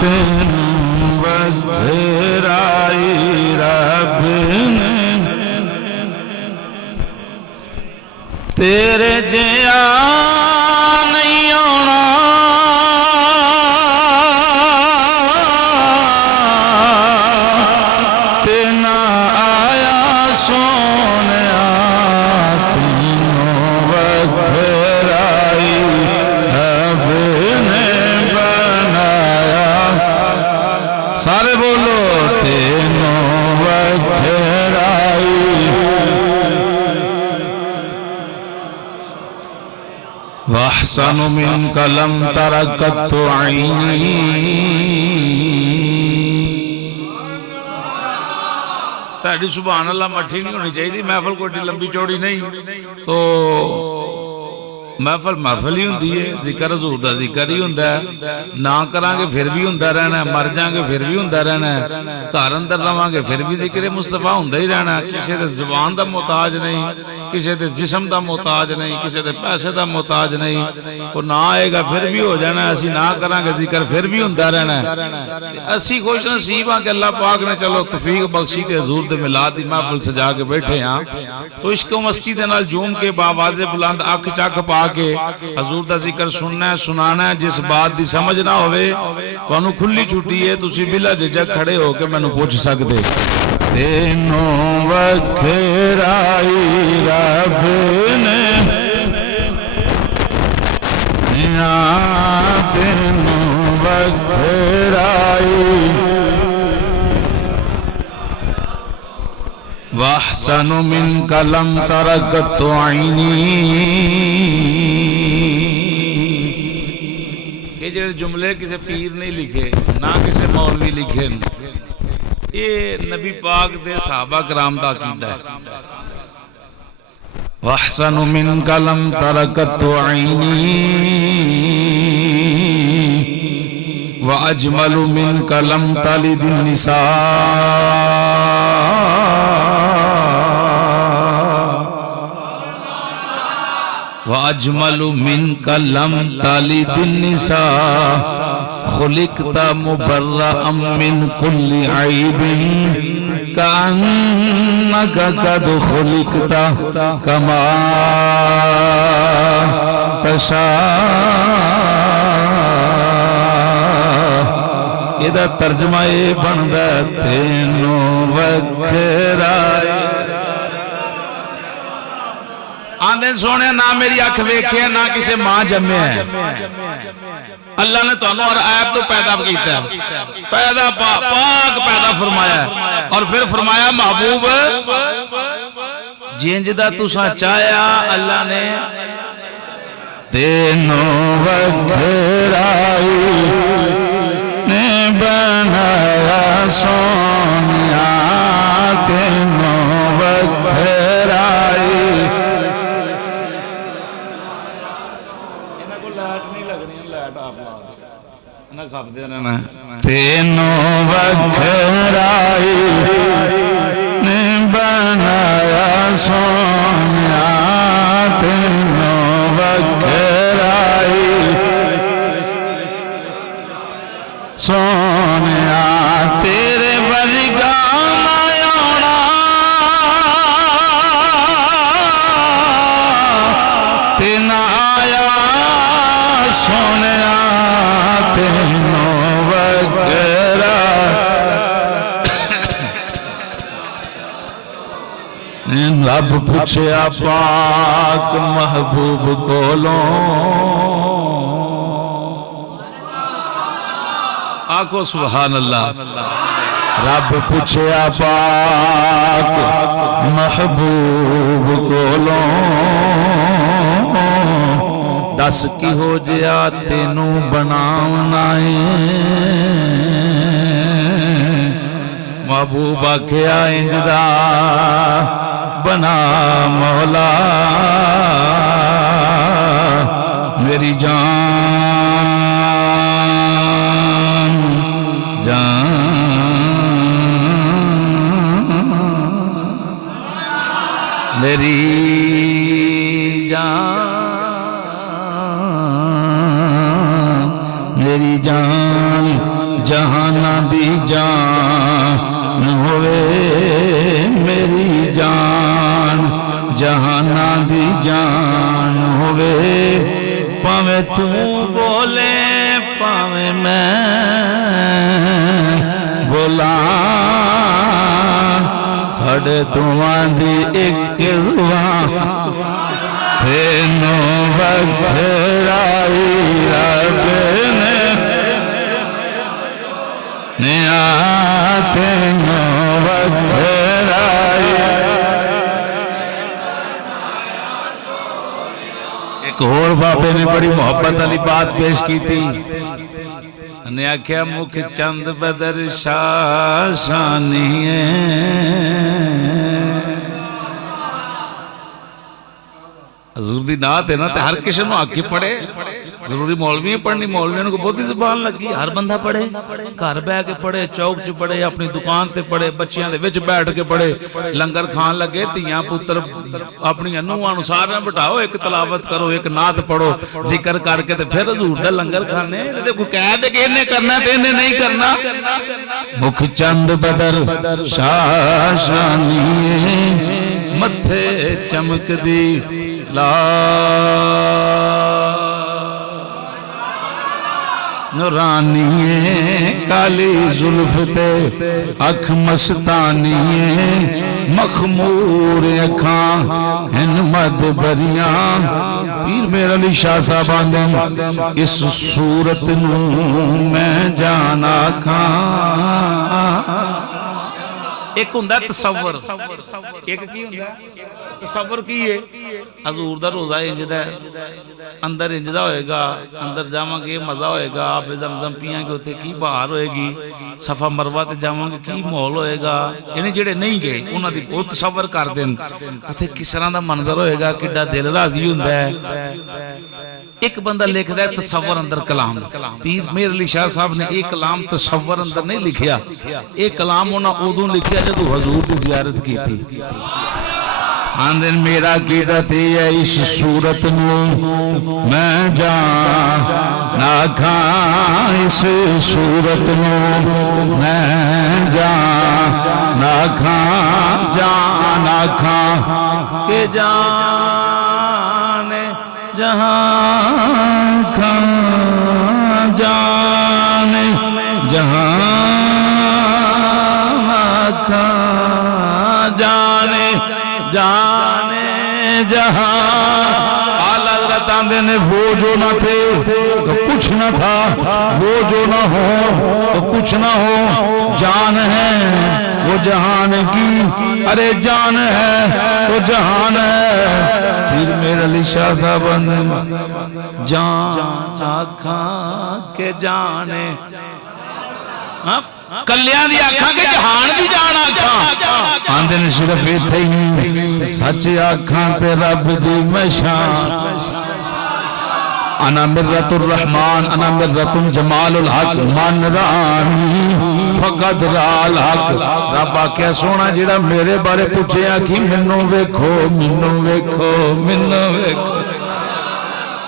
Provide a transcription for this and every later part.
تینوں وکھرائی رب نے تیرے جیا نہیں ہونا تینا آیا سونیا تینوں وکھرائی رب نے بنایا سارے بولو تینوں وکھرائی وَأَحْسَنُ مِنْكَ لَمْ تَرَ قَطُّ عَيْنِي تہاڈی سبحان اللہ مٹھی نہیں ہونی چاہیے محفل کوئی لمبی چوڑی نہیں تو محفل ہی ہوندی ہے ذکر حضور دا ذکر ہی ہوندا ہے نہ کران گے پھر بھی ہوندا رہنا ہے مر جاں گے پھر بھی ہوندا رہنا ہے گھر اندر رہواں گے پھر بھی ذکر مصطفیٰ ہوندا ہی رہنا ہے کسی دے زبان دا محتاج نہیں کسی دے جسم دا محتاج نہیں کسی دے پیسے دا محتاج نہیں وہ نہ آئے گا پھر بھی ہو جانا ہے اسی نہ کران گے ذکر پھر بھی ہوندا رہنا ہے اسی خوش نصیب ہاں کہ اللہ پاک نے چلو توفیق بخشی تے حضور دے میلاد دی محفل سجا کے بیٹھے ہاں تو عشق و مستی دے نال جھوم کے باواز بلند اکھ چکھ پا کے حضور دا ذکر سننا ہے سنانا ہے جس بات دی سمجھ نہ ہوئے تانوں کھلی چھٹی ہے تسی بلا جھجک کھڑے ہو کے مینوں پوچھ سکدے تینوں وکھرائی رب نے تینوں وکھرائی وَأَحْسَنُ مِنْكَ لَمْ تَرَ قَطُّ عَيْنِي یہ جو جملے کسی پیر نہیں لکھے نہ کسی مولوی لکھے یہ نبی پاک دے صحابہ کرام دا عقیدہ ہے وَأَحْسَنُ مِنْكَ لَمْ تَرَ قَطُّ عَيْنِي وَأَجْمَلُ مِنْكَ لَمْ تَلِدِ وَأَجْمَلُ مِنْكَ لَمْ تَلِدِ النِّسَاء خُلِقْتَ مُبَرَّأً مِنْ كُلِّ عَيْبٍ كَأَنَّكَ قَدْ خُلِقْتَ كَمَا تَشَاءُ یہ ترجمہ یہ بندا تینوں وکھرائی آندے سونے نہ میری اکھ ویکھے نہ کسے ماں جمے ہیں اللہ نے تو انہوں اور عیب تو پیدا کیتا ہے پیدا پاک پیدا فرمایا ہے اور پھر فرمایا محبوب جینجدہ تسا چاہیا اللہ نے تینوں وکھرائی نے بنایا سونیا تینوں وکھرائی تینوں وکھرائی نے بنایا سونیا تینوں وکھرائی سونیا تیرے ورگا تینا آیا سونیا تینوں وکھرائی رب پوچھیا پاک محبوب کولوں آکھو سبحان اللہ رب پوچھیا پاک محبوب کولوں دس کی ہو جیا تینوں بناونا ہے محبوب آکھیا انجدہ بنا مولا میری جان جان میری جان تیری جان جہاناں دی جان ہوے میری جان جہاناں دی جان ہوے پاویں تو بولے پاویں میں بولا ساڈے دوواں دی ایک زبان تینوں بکھرائی رب نے تینوں بکھرائی. ایک اور بابے نے بڑی محبت والی بات پیش کی تھی. نے آکھیا مکھ چند بدر شاشانی حضور دی نعت ہے نا تے ہر کسی نو آکے پڑھے. ضروری مولوی پڑھنی، مولویوں کو بہت زبان لگی، ہر بندہ پڑھے، گھر بہ کے پڑھے، چوک چ پڑھے، اپنی دکان تے پڑھے، بچیاں دے وچ بیٹھ کے پڑھے، لنگر کھان لگے تیاں پتر اپنی نوہاں نوں سارے بٹھاؤ، ایک تلاوت کرو، ایک نعت پڑھو، ذکر کر کے تے پھر حضور دا لنگر کھانے. تے کوئی کہہ دے کہ انہیں کرنا تے انہیں نہیں کرنا. مکھ چند بدر شاشانی متھے چمک دی لا نورانی کالی زلف تے اکھ مستانی مخمور اکھاں ہن مد بریاں. پیر میرا علی شاہ صاحب آندے اس صورت نو میں جانا کھاں. ایک ہوندا تصور، ایک کی ہوندا تصور کی ہے. حضور دا روزہ انجدا ہے، اندر انجدا ہوئے گا، اندر جاواں گے مزہ ہوئے گا، آپ زمزم پیاں گے اتنے کی بہار ہوئے گی، صفا مروہ تے جاواں گے کی ماحول ہوئے گا. یعنی جڑے نہیں گئے انہاں دی بہت تصور کر دین اتنے کس طرح دا منظر ہوئے گا، کڈا دل راضی ہوندا ہے. ایک بندہ لکھدا ہے تصور اندر کلام. پیر میر علی شاہ صاحب نے ایک کلام تصور اندر نہیں لکھیا، ایک کلام انہاں ادوں لکھیا جدوں حضور دی زیارت کی تھی. آندن میرا عقیدت ہے اس صورت نو میں جانا کھاں، اس صورت نو میں جانا کھاں، جانا کھاں کہ جان جہاں کھاں، جان جہاں کھاں، جانے جانے جہاں. اعلیٰ حضرت آندے نے وہ جو نہ تھے تو کچھ نہ تھا، وہ جو نہ ہو تو کچھ نہ ہو. جان ہے وہ جہان کی، ارے جان ہے وہ جہان ہے. پھر میرے علی شاہ صاحب نے جان آکھاں کے جانے کلیاں دی آکھاں کے جہان دی جان آکھاں. آندے نے صرف ایتھے ہی سچ آکھاں تے رب دی مشان. انا مرت الرحمن انا مرت جمال الحق من رانی فقد رال حق. رب آکھیا سونا جڑا میرے بارے پوچھے آکھی منوں ویکھو منوں ویکھو منوں ویکھو.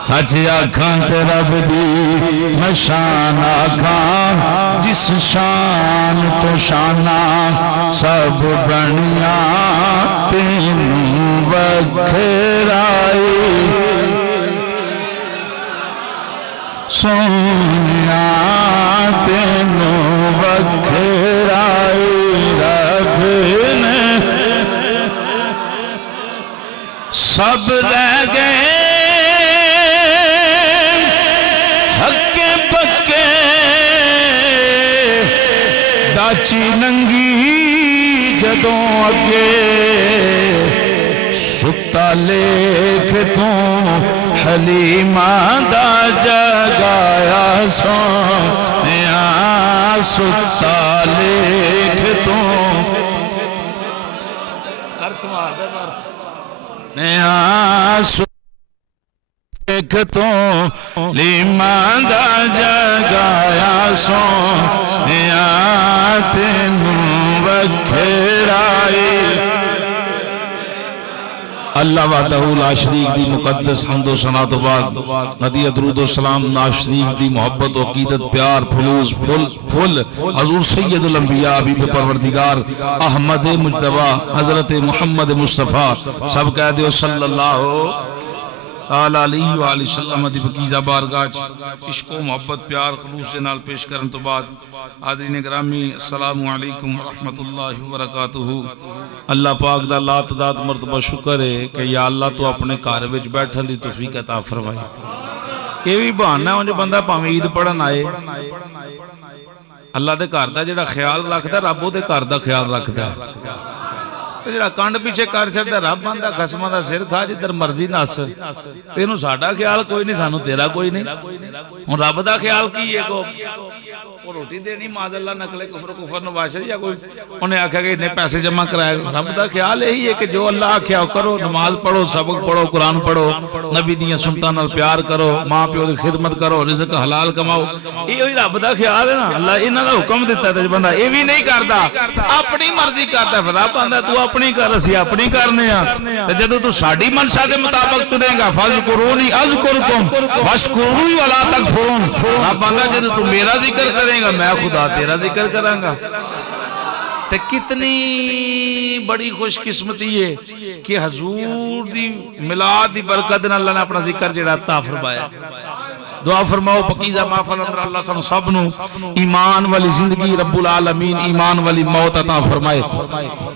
سچ آکھاں تے رب دی مشان آکھاں جس شان تو شانہ سب بنیاں تینوں وکھرائی. سونیا تینوں وکھرائی رب نے سب رہ گئے ہکے پکے داچی ننگی جدوں اگے ستا لیکھ تو حلیمہ دا جگایا سونیا ستا لیکھ تو نیا لیکھ تو حلیمہ دا جگایا سونیا تینوں وکھرائی. اللہ وحدہ لا شریک دی مقدس حمد و ثنا تو بعد ہدیہ درود و سلام ناز شریف دی محبت و عقیدت پیار فلوس پھل حضور سید الانبیاء حبیب پروردگار احمد مجتبی حضرت محمد مصطفیٰ سب کہہ دیو صلی اللہ تعالی علیہ وآلہ وسلم دی پاکیزہ بارگاہ عشق و محبت پیار خلوص نال پیش کرن تو بعد حاضرین گرامی السلام علیکم ورحمۃ اللہ وبرکاتہ۔ اللہ پاک دا لا تعداد مرتبہ شکر ہے کہ یا اللہ تو اپنے گھر وچ بیٹھن دی توفیق عطا فرمائی۔ یہ بھی بہانہ ہے جو بندہ پاویں عید پڑھن آئے اللہ دے گھر دا جڑا خیال رکھدا رب او دے گھر دا خیال رکھدا جڑا کنڈ پیچھے کر چھڑدا رب بندہ قسماں دا سر کھا جدھر مرضی نس تینوں ساڈا خیال کوئی نہیں سانو تیرا کوئی نہیں ہن رب دا خیال کی ہے کو روٹی دینی معاذ اللہ نقل کفر نواشد یا کوئی انہیں آکھا کہ اتنے پیسے جمع کرائے گا رب دا خیال یہی ہے کہ جو اللہ آکھیا کرو نماز پڑھو سبق پڑھو قرآن پڑھو نبی دیاں سنتاں نال پیار کرو ماں پیو دی خدمت کرو رزق حلال کماؤ یہ رب دا خیال ہے نا اللہ انہاں دا حکم دیتا ہے بندہ یہ بھی نہیں کردا اپنی مرضی کردا پھر رب آندا تو اپنی کر اسی اپنی کرنے ہاں تے جدوں تو ساڈی منشا دے مطابق چنے گا فذکرونی اذکرکم واشکرونی ولا تکفرون رب آندا جدوں تو میرا ذکر کرے گا میں خدا تیرا ذکر کروں گا۔ تے کتنی بڑی خوش قسمتی ہے کہ حضور دی میلاد دی برکت نال اللہ نے اپنا ذکر جڑا عطا فرمایا۔ دعا فرماؤ پاکیزہ محفل اندر اللہ سن سب نو ایمان والی زندگی رب العالمین ایمان والی موت عطا فرمائے۔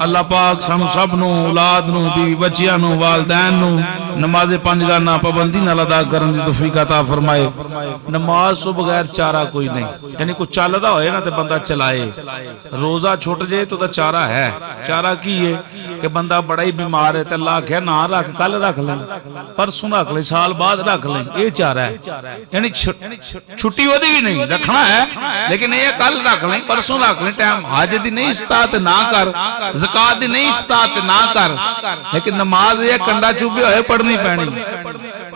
اللہ پاک سن سب نو اولاد نو بیوی بچیاں نو والدین نو نماز پنجگانہ پابندی نال ادا کرن دی توفیق عطا فرمائے۔ نماز تو بغیر چارہ کوئی نہیں یعنی کچھ چلدا ہوئے نا تے بندہ چلائے روزہ چھوٹ جائے تو چارہ ہے چارہ کی ہے کہ بندہ بڑا ہی بیمار ہے تے اللہ کہے نہ رکھ کل رکھ لیں پرسوں رکھ لیں سال بعد رکھ لیں یہ چارہ ہے یعنی چھٹی ہو دی بھی نہیں رکھنا ہے لیکن یہ کل رکھ لیں پرسوں رکھ لیں ٹائم حج دی نہیں استطاعت نہ کر زکات دی نہیں استطاعت نہ کر لیکن نماز یہ کنڈا چوبے ہوئے پڑھنی پینی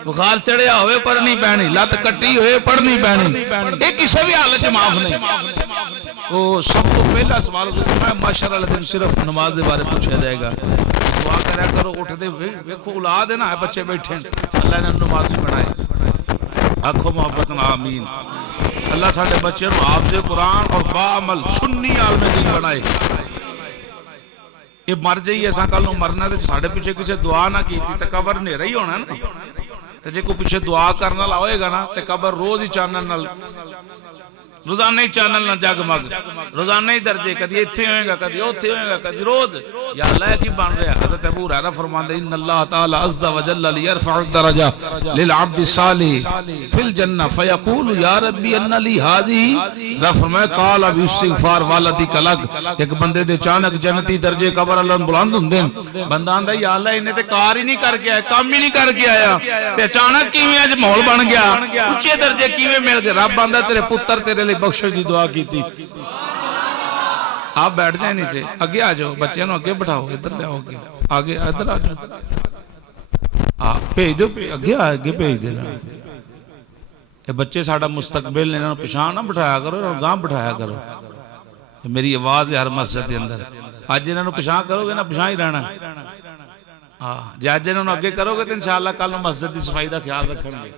بخار چڑھیا ہوئے پڑھنی پینی لت کٹی ہوئے پڑھنی پینی یہ کسی بھی حالت معاف نہیں۔ تو سب کو پہلا سوال معاشر والے دن صرف نماز دے بارے پوچھا جائے گا دعا کریا کرو اٹھ دے ویکھو اولاد ہے نا بچے بیٹھے اللہ نے نمازی بنائے آنکھوں محبت آمین۔ اللہ ساڈے بچے نو حافظ قرآن اور باعمل سنی عالم دین بنائے۔ یہ مر جائیے ایسا کل نو مرنا تے ساڈے پیچھے کسے دعا نہ کیتی تے قبر نیرا ہی ہونا نا تے جے کو پیچھے دعا کرن والا ہوئے گا نا تے قبر روز ہی چانن نال روزانہ ہی چانل نہ جگمگ روزانہ ہی درجے کدی ایتھے ہوئے گا کدی اوتھے ہوئے گا کدی روز یا اللہ کی بن رہا ہے۔ حضرت ابو ہریرہ فرماندے ان اللہ تعالی عز وجل لیرفع الدرجہ للعبد الصالح فی الجنہ فیقول یا ربی ان لی هذه رفع میں قال باستغفار والدیک لک ایک بندے دے اچانک جنتی درجے قبر اللہ بلند ہوندے بندہ آندا یا اللہ انہیں تے کار ہی نہیں کر کے آیا کام ہی نہیں کر کے آیا تے اچانک کیویں اج ماحول بن گیا اونچے درجے کیویں مل گئے رب آندا تیرے پتر تیرے بخشش دی دعا کی تھی۔ آپ بیٹھ جائیں نیچے اگے آ جاؤ بچے نو اگے بٹھاؤ ادھر لے آؤ آگے ادھر آ جاؤ بھیج دو اگے بھیج دینا یہ بچے ساڈا مستقبل نے انہوں پچھان نہ بٹھایا کرو انہوں گاں بٹھایا کرو میری آواز ہے ہر مسجد کے اندر آج انہوں پچھان کرو گے نہ پچھان ہی رہنا جی آج انہوں اگے کرو گے تو انشاءاللہ کل مسجد دی صفائی دا خیال رکھیں گے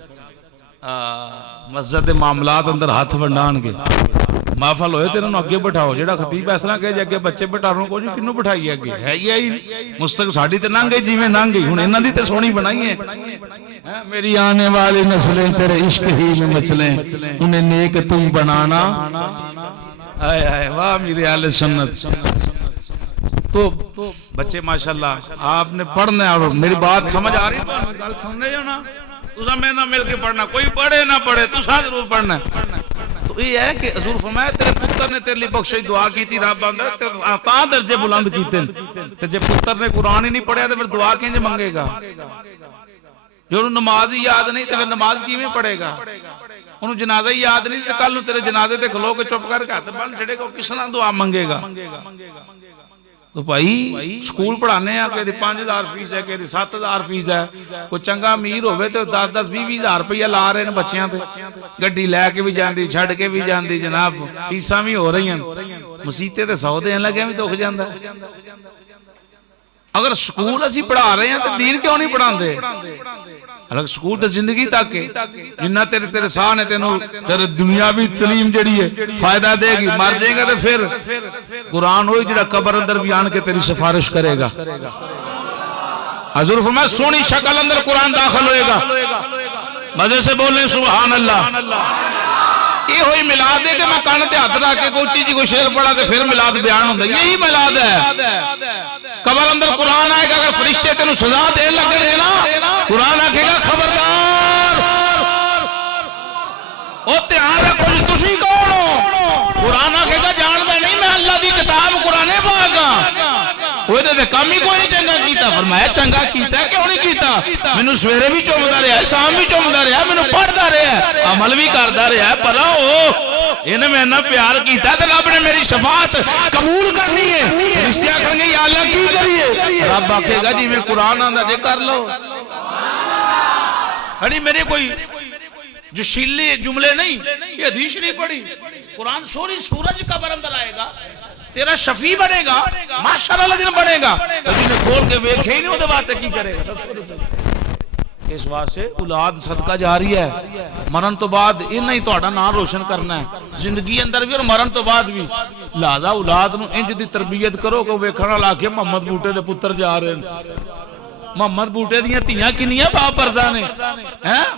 مسجد معاملات اندر ہاتھ ونڈان گے محفل ہوئے تے انہوں اگے بٹھاؤ جیڑا خطیب اس طرح کہے جے اگے بچے بٹھا رہا ہوں کو جی کنوں بٹھائی اگے ہے ہی مستقبل ساڈی تے ننگ گئی جویں ننگ گئی ہن انہاں دی تے سونی بنائی ہے میری آنے والی نسلیں تیرے عشق ہی میں مچلیں انہیں نیک تم بنانا آئے آئے واہ میرے اہل سنت۔ تو بچے ماشاءاللہ آپ نے پڑھنا ہے اور میری بات سمجھ آ رہی ہے سن رہے ہو نا تُسا میں نہ مل کے پڑھنا کوئی پڑھے نہ پڑھے تُسا ضرور پڑھنا ہے۔ تو یہ ہے کہ حضور فرمایا تیرے پتر نے تیرے لیے بخشش دعا کی تھی رب باندھا تا درجے بلند کیتے تو جب پتر نے قرآن ہی نہیں پڑھیا تو پھر دعا کیسے منگے گا جو نماز ہی یاد نہیں تو پھر نماز کیویں پڑھے گا انہوں جنازہ ہی یاد نہیں تو کل نوں تیرے جنازے تے کھلو کے چپ کر کے ہاتھ بن چھڑے گا کس طرح دعا منگے گا۔ تو بھائی سکول پڑھانے ہیں کہ 5,000 فیس ہے کہ 7,000 فیس ہے کوئی چنگا امیر ہوئے تو 10-20 روپیہ لا رہے ہیں بچیاں تے گڈی لے کے بھی جاندی چھڑ کے بھی جاندی جناب فیساں بھی ہو رہی ہیں مسیتے تے سودے ہیں لگے بھی دکھ جاندا اگر سکول اسی پڑھا رہے ہیں تو دین کیوں نہیں پڑھا دے؟ الگ سکول تو زندگی تک ہے، جنہ تیرے ساہ نے تیرے دنیاوی تعلیم جڑی ہے فائدہ دے گی، مر جائیں گا تو پھر قرآن ہوئی جڑا قبر اندر بھی آن کے تیری سفارش کرے گا۔ حضور فرمایا سونی شکل اندر قرآن داخل ہوئے گا، مزے سے بولیں سبحان اللہ۔ یہ ہوئی میلاد ہے کہ میں کان تے ہاتھ رکھ کے کوئی چیز کوئی شعر پڑھا تے پھر میلاد بیان ہوتا ہے، یہی میلاد ہے۔ قبر اندر قرآن آئے گا، اگر فرشتے تینوں سزا دے لگے گے نا، قرآن آکھے گا خبردار او دھیان رکھو جی تسی کون ہو؟ قرآن آکھے گا جاندا نہیں میں اللہ دی کتاب قرآن پاک ہاں۔ وہ تے کام ہی کوئی نہیں چنگا کیتا۔ فرمایا چنگا کیتا ہے کیوں نہیں کیتا؟ مینوں سویرے بھی چومدا رہیا، شام بھی چومدا رہیا، مینوں پڑھدا رہیا، عمل بھی کردا رہیا، پر انہیں میں اتنا پیار کیتا ہے تو رب نے میری شفاعت قبول کرنی ہے۔ فرشتے آکھیں گے یا اللہ کی کریے؟ رب آکھے گا جی میں قرآن آندا جے کر لو۔ ارے میرے کوئی جو شیلے جملے نہیں، یہ حدیث نہیں پڑھی، قرآن سوری سورج قبر اندر آئے گا، تیرا شفیع بنے گا، معاشر اللہ دن بنے گا، لیکن کھول کے ویکھے ہی نہیں ہوتے باتیں کی کرے گا۔ اس واسطے اولاد صدقہ جاری ہے، مرن تو بعد انہاں ہی تہاڈا نام روشن کرنا ہے، زندگی اندر بھی اور مرن تو بعد بھی۔ لہذا اولاد نو انج دی تربیت کرو کہ ویکھن والا آکھے محمد بوٹے دے پتر جا رہے ہیں۔ محمد بوٹے دیاں تیاں کنیاں با پردہ نے،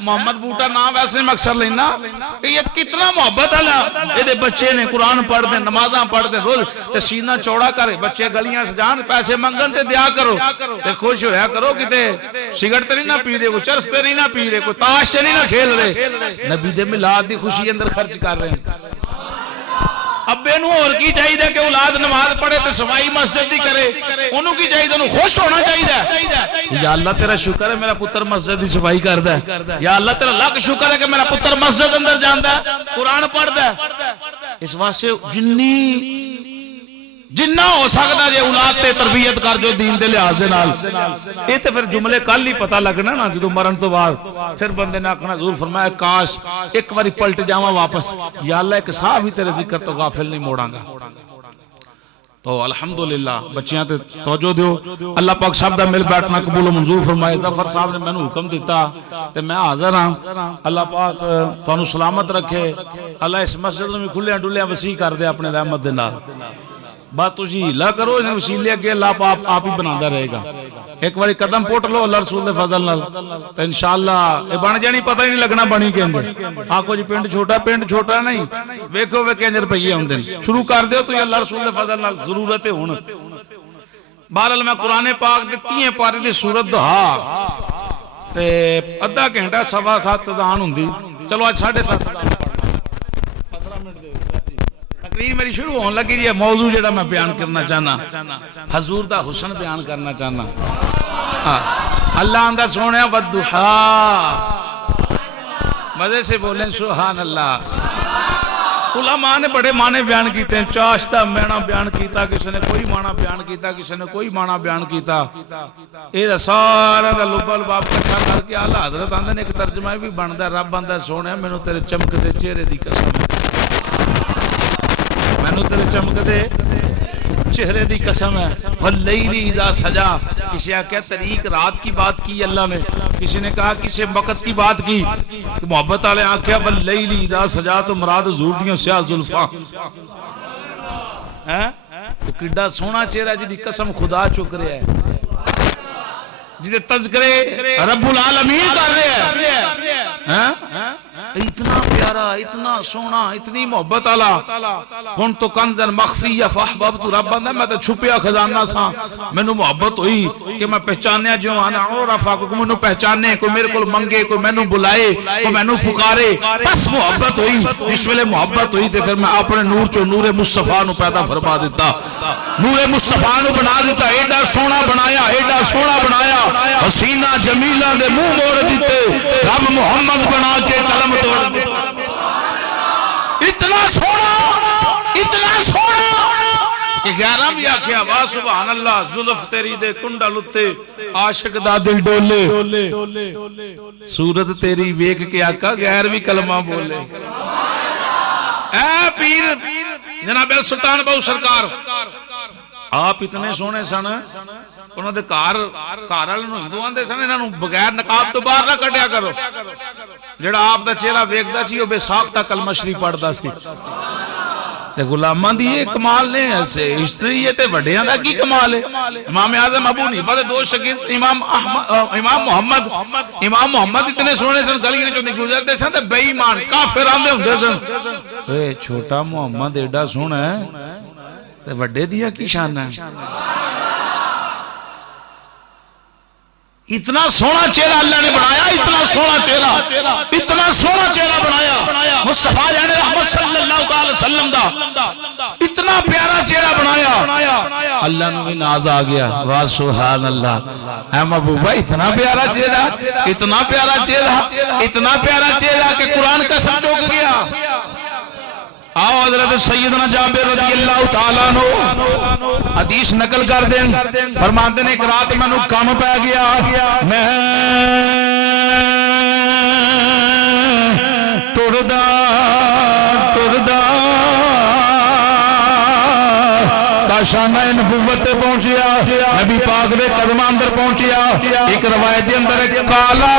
محمد بوٹا نام ویسے مقصد لینا کہ یہ کتنا محبت والا یہ بچے نے، قرآن پڑھ دیں، نمازاں پڑھ دیں، روز تے سینہ چوڑا کرے، بچے گلیاں سے جان پیسے منگن تے دیا کرو تے خوش ہویا کرو کہ تے سگرٹ تے نہیں نہ پی رہے، کوئی چرس تے نہیں نہ پی رہے، کوئی تاش تے نہیں نہ کھیل رہے، نبی دے میلاد دی خوشی اندر خرچ کر رہے ہیں۔ ابے نو اور کی چاہیے کہ اولاد نماز پڑھے تو صفائی مسجد دی کرے، انہوں کی چاہیے انہوں خوش ہونا چاہیے۔ یا اللہ تیرا شکر ہے میرا پتر مسجد دی صفائی کردا ہے، یا اللہ تیرا لاکھ شکر ہے کہ میرا پتر مسجد اندر جاندا ہے، قرآن پڑھدا ہے۔ اس واسطے جنہ ہو سکتا جے اولاد تے تربیت کر جو دین دے لحاظ دے نال، اے تے پھر جملے کل ہی پتہ لگنا نا جدوں مرن تو بعد، پھر بندے نے آکھنا حضور فرمایا کاش ایک باری پلٹ جاواں واپس، یا اللہ ایک صاحب ہی تیرے ذکر تو غافل نہیں موڑاں گا۔ تو الحمدللہ بچیاں تے توجہ دیو، اللہ پاک صاحب دا مل بیٹھنا قبول و منظور فرمائے۔ ظفر صاحب نے مینوں حکم دیتا تے میں حاضر ہاں، اللہ پاک تانوں سلامت رکھے، اللہ اس مسجد نوں کھلیاں ڈلیاں وسیع کر دے اپنے رحمت دے نال۔ بات تجھی ہلا کرو اس وسیلے کے اللہ پاک آپ ہی بناتا رہے گا۔ ایک باری قدم پوٹ لو اللہ رسول دے فضل نال تو انشاءاللہ یہ بن جانی، پتہ ہی نہیں لگنا بنی کے اندر۔ آکو جی پنڈ چھوٹا نہیں، ویکھو وے کنجر پئیے ہوندے شروع کر دیو تو یہ اللہ رسول دے فضل نال ضرورت ہے ہن۔ بہرحال میں قرآن پاک دے 3 پارے دی سورت دہا تے ادھا گھنٹہ 7:15 اذان ہوندی، چلو آج 7:30 تقریر میری شروع ہون لگی جی۔ موضوع جڑا میں بیان کرنا چاہنا حضور دا حسن بیان کرنا چاہنا۔ اللہ اندہ سونے والضحیٰ، مزے سے بولیں سبحان اللہ۔ علماء نے بڑے معنی بیان کیتے ہیں، چاشتہ معنی بیان کیتا، کسی نے کوئی معنی بیان کیتا، کسی نے کوئی معنی بیان کیتا۔ یہ سارا دا لبا لباب کٹھا کر کے اعلیٰ حضرت آندے نے ایک ترجمہ بھی بندا، رب آندہ سونے مینوں تیرے چمکدے چہرے دی قسم، مینوں تیرے چمکدے چہرے دی قسم ہے۔ واللیل اذا سجا، کسی نے کہا طریق رات کی بات کی اللہ نے، کسی نے کہا کسی وقت کی بات کی، محبت والے آنکھیں واللیل اذا سجا تو مراد حضور دیاں سیاہ زلفاں، کڈا سونا چہرہ جی دی قسم خدا چک رہا ہے، جی تذکرے رب العالمین کر رہے ہیں۔ اتنا پیارا، اتنا سونا، اتنی محبت والا۔ کن تو کنزن مخفی فاحببت، رب بندہ میں تو چھپیا خزانہ سا، مینوں محبت ہوئی کہ میں پہچانیا جو انا عرفا، کوئی مینوں پہچانے، کوئی میرے کو منگے، کوئی مینوں بلائے، کوئی مینوں پکارے، بس محبت ہوئی۔ جس ویلے محبت ہوئی تے پھر میں اپنے نور چو نور مصطفیٰ نو پیدا فرما دیتا، نور مصطفیٰ نو بنا دیتا، ایڈا سونا بنایا، ایڈا سونا بنایا، حسینہ جمیلہ دے منہ موڑ دیتے، رب محمد بنا کے قلم توڑ دیتے۔ اتنا سونا کہ 11 بھی آکھیا واہ سبحان اللہ، زلف تیری دے کنڈا لتے، عاشق دا دل ڈولے، صورت تیری ویکھ کے آقا غیر بھی کلمہ بولے۔ اے پیر جناب سلطان بہو سرکار آپ اتنے سونے سن انہوں دے گھر والے نوں ہندو آندے سن انہاں نوں بغیر نقاب تو باہر نہ کڈیا کرو جڑا آپ دا چہرہ ویکھدا سی او بے ساختہ کلمہ شریف پڑھدا سی تے غلاماں دی یہ کمال نے ایسے ہسٹری ہے تے وڈیاں دا کی کمال ہے امام اعظم ابو حنیفہ دے دو شاگرد امام محمد اتنے سونے سن گلیاں چوں گزرتے سن تے بے ایمان کافر آندے ہوندے سن اے چھوٹا محمد ایڈا سونا ہے تے وڈے دیا کی شان ہے اتنا سونا چہرہ اللہ نے بنایا اتنا سونا چہرہ بنایا مصطفیٰ یعنی رحمت صلی اللہ علیہ وسلم دا اتنا پیارا چہرہ بنایا اللہ نے بھی ناز آ گیا واہ سبحان اللہ اے محبوبہ اتنا پیارا چہرہ کہ قرآن کا سب چوک گیا آؤ حضرت سیدنا جابر رضی اللہ تعالیٰ عنہ حدیث نقل کر دیں فرماتے ہیں ایک رات میں نو کام پہ گیا میں ٹردا کاشانہ نبوت پہنچیا نبی پاک دے قدمہ اندر پہنچیا ایک روایت اندر کالا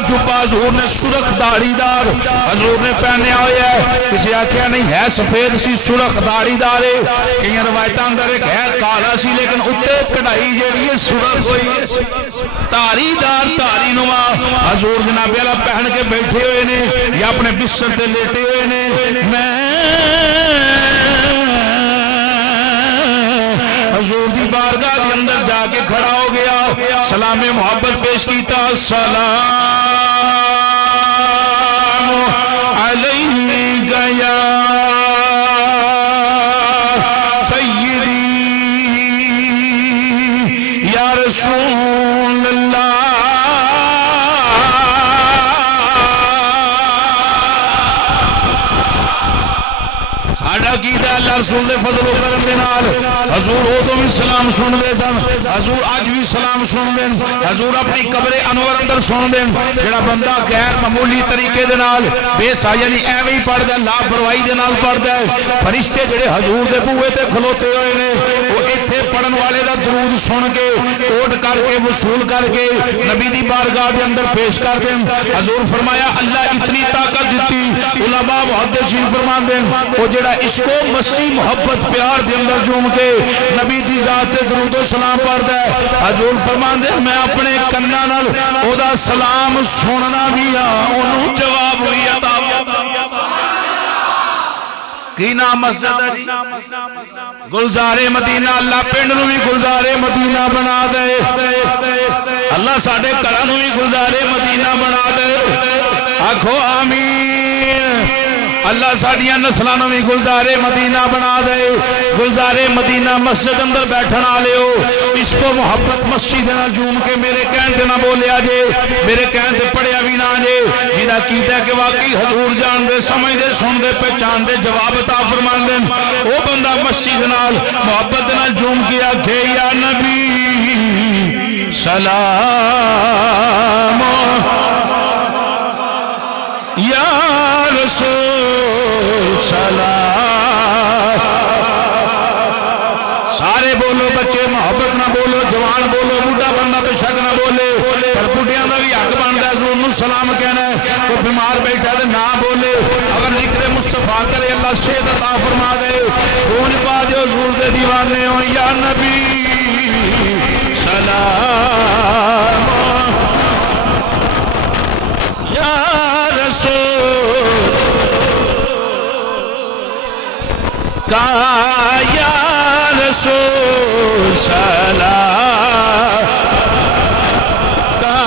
جبہ حضور نے سرخ داڑھی دار حضور نے پہنے ہوئے ہے کسی آکھیا نہیں ہے سفید سی سرخ داڑھی دار ہے کئی روایتاں اندر ایک ہے کالا سی لیکن اتے کڑھائی جیڑی ہے سرخ ہوئی داڑھی دار داڑھی نما حضور جناب والا پہن کے بیٹھے ہوئے نے یا اپنے بستر تے لیٹے ہوئے نے میں حضور دی بارگاہ کے اندر جا کے کھڑا ہو گیا سلام محبت پیش کیتا سلام علیہ گیا سیدی یا رسول اللہ ساڈا کیتا اللہ رسول دے فضل و کرم دے نال حضور او تو بھی سلام سن دے سن حضور اج بھی سلام سن دین حضور اپنی قبر انور اندر سن دین جڑا بندہ غیر معمولی طریقے دے نال بے سا یعنی ایویں ہی پڑھدا لاپرواہی دے نال پڑھدا ہے فرشتے جڑے حضور دے بوئے تے کھلوتے ہوئے نے او ایتھے پڑھن والے دا درود سن کے کوٹ کر کے وصول کر کے نبی دی بارگاہ دے اندر پیش کر دین حضور فرمایا اللہ اتنی طاقت دتی علماء محدثین فرماندے او جڑا اس کو مستی محبت پیار دے اندر جوم کے نبی دی ذات درود و سلام پڑھدا ہے حضور فرماندے میں اپنے کناں نال او دا سلام سننا بھی اونوں جواب ہوئی عطا کی نام مسجد ہے گلزار مدینہ اللہ پنڈ نو بھی گلزار مدینہ بنا دے اللہ ساڈے گھراں نو بھی گلزار مدینہ بنا دے آکھو آمین اللہ ساڑیاں نسلاں نوں بھی گلزار مدینہ بنا دے گلزار مدینہ مسجد اندر بیٹھن والے ہو اس کو محبت مسجد نہ جوم کے میرے کہن تے نہ بولیا جے میرے کہن تے پڑھیا بھی نہ جے جدا کیتا کہ واقعی حضور جان دے سمجھ دے سن دے پہچان دے جواب عطا فرمان دے او بندہ مسجد نال محبت نہ جوم کیا کہ یا نبی سلام یا رسول سلام سارے بولو بچے محبت نہ بولو جوان بولو بوڑھا بندہ بے شک نہ بولے پر بوڑھیاں دا بھی حق بندا ہے حضور نو سلام کہنا ہے کوئی بیمار بیٹھا تے نہ بولے اگر ذکر مصطفیٰ کرے اللہ صحت عطا فرما دے گونج پا دے حضور دے دیوانے ہو یا نبی سلام یا رسول کا یا رسول سلام کا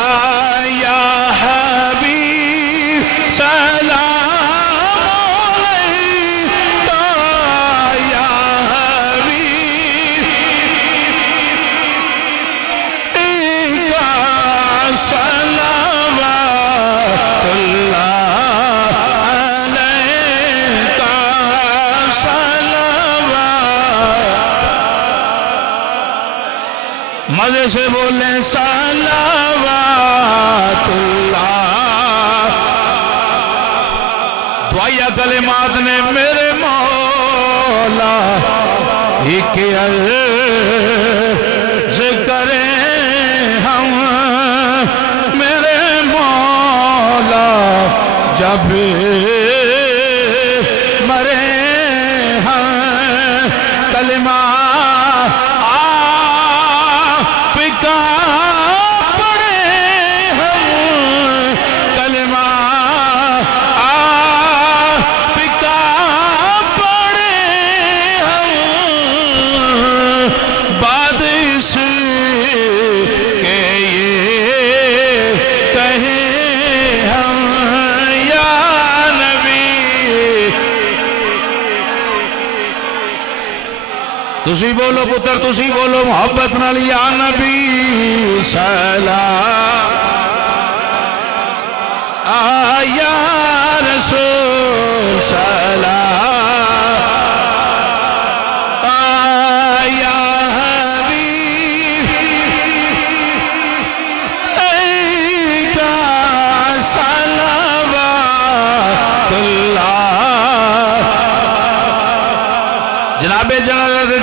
یا حبیب سلام علیکہ یا حبیب صلوات اللہ علیکہ مزے سے بولیں صلوات اللہ دعائیہ کلمات نے میرے مولا ایک عرض کریں ہم میرے مولا جب مرے ہم کلمہ آپ کا پڑھے ہم کلمہ آپ کا پڑھے ہم بعد اس کے یہ کہیں ہم یا نبی تسی بولو پتر تسی بولو محبت نال یا نبی سلام یا رسول سلام یا حبیب ایکا صلوات اللہ جناب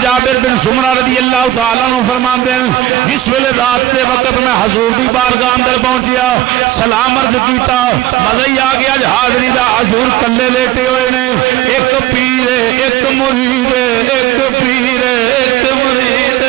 جابر بن سمرہ رضی اللہ تعالیٰ عنہ فرماتے ہیں جس ویلے رات کے وقت میں حضور دی بارگاہ اندر پہنچیا سلام عرض کیتا مزہ ہی آ گیا حاضری دا حضور کلے لیٹے ہوئے نے ایک پیر ایک مرید ایک پیر ایک مرید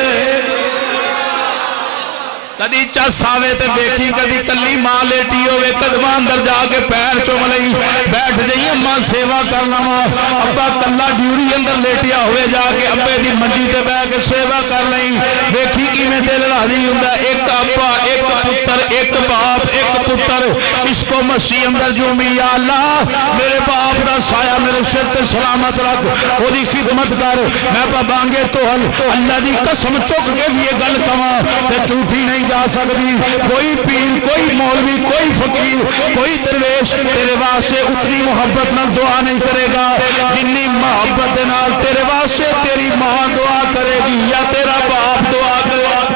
کدی چس آوے تے بیٹھی کدی کلی ماں لیٹی ہوئے قدمہ اندر جا کے پیر چوم لئی بیٹھ جئی اماں سیوا کرنا ماں ابا کلا ڈیوری اندر لیٹیا ہوئے جا کے ابے دی منجی تے بیٹھ کے سیوا کر لئی دیکھی کیویں دل راضی ہوندا ایک ابا ایک پتر ایک باپ ایک پتر اس کو مسیح اندر جومی یا اللہ میرے باپ دا سایہ میرے سر تے سلامت رکھ او دی خدمت کر میں بانگے تو اللہ دی قسم چک کے یہ گل کہاں تے جھوٹی نہیں جا سکتی کوئی پیر کوئی مولوی کوئی فقیر کوئی درویش تیرے واسطے اتنی محبت نال دعا نہیں کرے گا جنی محبت نال تیرے واسطے تیری ماں دعا کرے گی یا تیرا باپ دعا کرے گا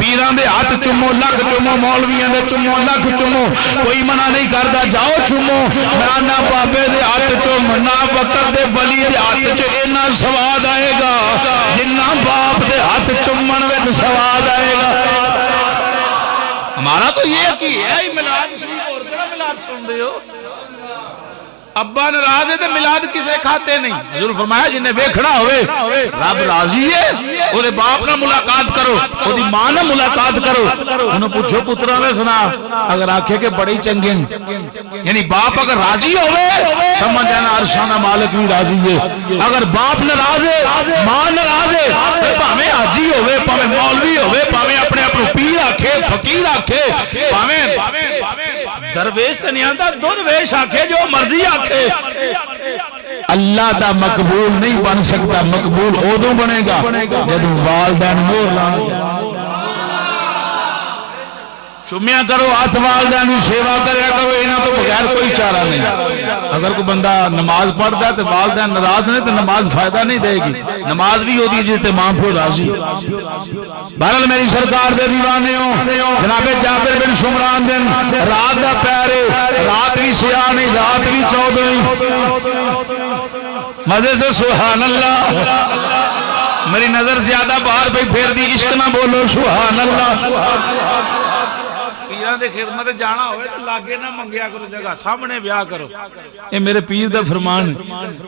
پیران دے ہاتھ چمو لکھ چمو مولویاں دے چمو لکھ چمو کوئی منع نہیں کردا جاؤ چمو نہ بابے دے ہاتھ چم نہ بکر دے ولی دے ہاتھ چ اینا سواد آئے گا جنہ باپ دے ہاتھ چمن وچ سواد آئے گا ہمارا تو یہ کی ہے ملاد شریف اور کیا ملاد سن دے ہو ابا ناراض ہے تے ملاد کسے کھاتے نہیں حضور فرمایا جنہیں ویکھنا ہوئے رب راضی ہے اودے باپ نہ ملاقات کرو اودی ماں نہ ملاقات کرو انہوں پوچھو پترا میں سنا اگر آنکھیں کے بڑی چنگیں یعنی باپ اگر راضی ہوئے سمجھ جانا عرشانہ مالک بھی راضی ہے اگر باپ ناراض ہے ماں ناراض ہے پاویں حاجی ہوئے پاویں مولوی ہوئے پاویں اپنے اپنے پیر آکھے فقیر آکھے پاویں درویش تے نہیں آتا درویش آکھے جو مرضی آکھے اللہ دا مقبول نہیں بن سکتا مقبول ادوں بنے گا جدوں والدین مہر لان چومیاں کرو ہاتھ والدین کی سیوا کریا کرو انہاں تو بغیر کوئی چارہ نہیں اگر کوئی بندہ نماز پڑھتا ہے تو والدین ناراض نہیں تو نماز فائدہ نہیں دے گی نماز بھی ہوتی ہے جس ماں پھو راضی بہرحال میری سرکار دے دیوانے ہوں جناب جابر بن سمران دن رات دا پیارے رات بھی سیاہ نہیں رات بھی چودھویں مزے سے سبحان اللہ میری نظر زیادہ باہر پہ پھیر دی عشق نہ بولو سبحان اللہ پیران دے خدمت جانا ہوئے تو لاگے نہ منگیا کرو جگہ سامنے بیاہ کرو یہ میرے پیر دا فرمان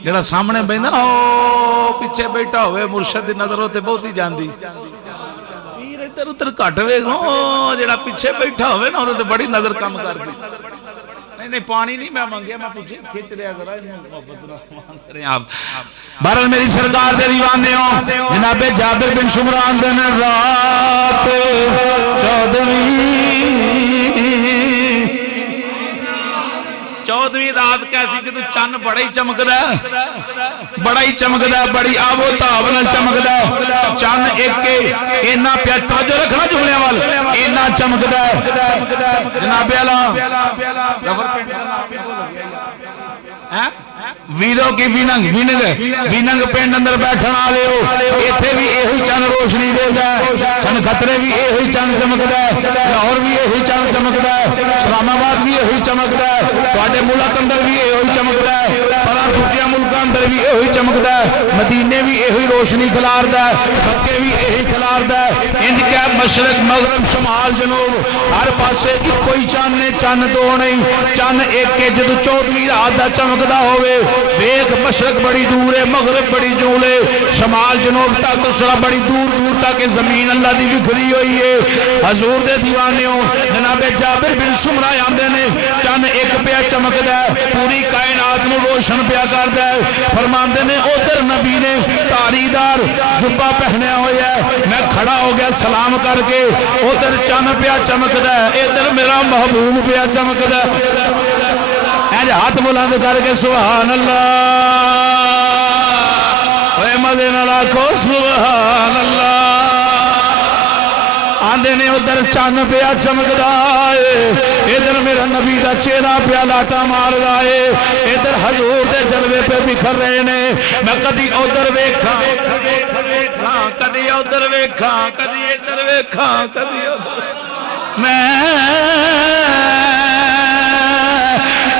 جڑا سامنے بیندہ نا پیچھے بیٹھا ہوئے مرشد دی نظر ہوتے بہت ہی جان دی پیر ادھر ادھر کٹ ہوئے جڑا پیچھے بیٹھا ہوئے نا ہوتے بڑی نظر کم کر دی نہیں پانی نہیں میں مانگیا میں پوچھے کھچ رہا ذرا محبت رحمان کریں آپ بہرحال میری سرکار سے دیوانے ہوں جناب جابر بن سمران دن رات چودھویں رات کیسی جدو چند بڑا ہی چمکدا ہے بڑی آب و تاب نال چمکدا ہے چند ایک اینا پیا توجہ رکھنا جملے وال اینا چمکدا ہے جناب اعلی غفر پنڈ دا نام بھی بھول گیا ہیں ویرو کی ویننگ پنڈ اندر بیٹھن والے ہو ایتھے بھی یہی چند روشنی دیندا ہے سن خطرے بھی یہی چند چمکدا ہے لاہور بھی یہی چند چمکدا ہے اسلام آباد بھی یہی چمکدا ہے تواڈے ملک اندر بھی یہی چمکدا ہے پر دوسرے ملکاں اندر مکہ بھی یہی چمکدا ہے، مدینے بھی یہی روشنی کھلاردا ہے، مکے بھی یہی کھلاردا ہے۔ انج کہ مشرق مغرب شمال جنوب ہر پاسے ایک کوئی چاند نے، چاند دو نہیں، چاند ایک کے جدو 14ویں رات دا چمکدا ہوئے، ویکھ مشرق بڑی دور ہے، مغرب بڑی دور ہے، شمال جنوب تک دوسرا بڑی دور دور تک زمین اللہ دی بکھری ہوئی ہے۔ حضور دے دیوانیوں جناب جابر بن سمرہ آندے نے چاند ایک پیا چمکدا ہے، پوری کائنات نو روشن پیا کردا ہے۔ فرماندے نے ادھر نبی نے تاری دار جبہ پہنیا ہوا ہے، میں کھڑا ہو گیا سلام کر کے، ادھر چاند پیا چمکدا ہے، ادھر میرا محبوب پیا چمکدا ہے۔ ہاتھ بلند کر کے سبحان اللہ، اے مدے نال آکھو سبحان اللہ۔ آندے نے ادھر چاند پیا چمکدا ہے، ادھر میرا نبی دا چہرہ پیا لاٹا مار رہا ہے، ادھر حضور دے جلوے پہ بکھر رہے نے۔ میں کدی ادھر ویکھاں کدی ادھر ویکھاں کدی ادھر ویکھاں کدی ادھر، میں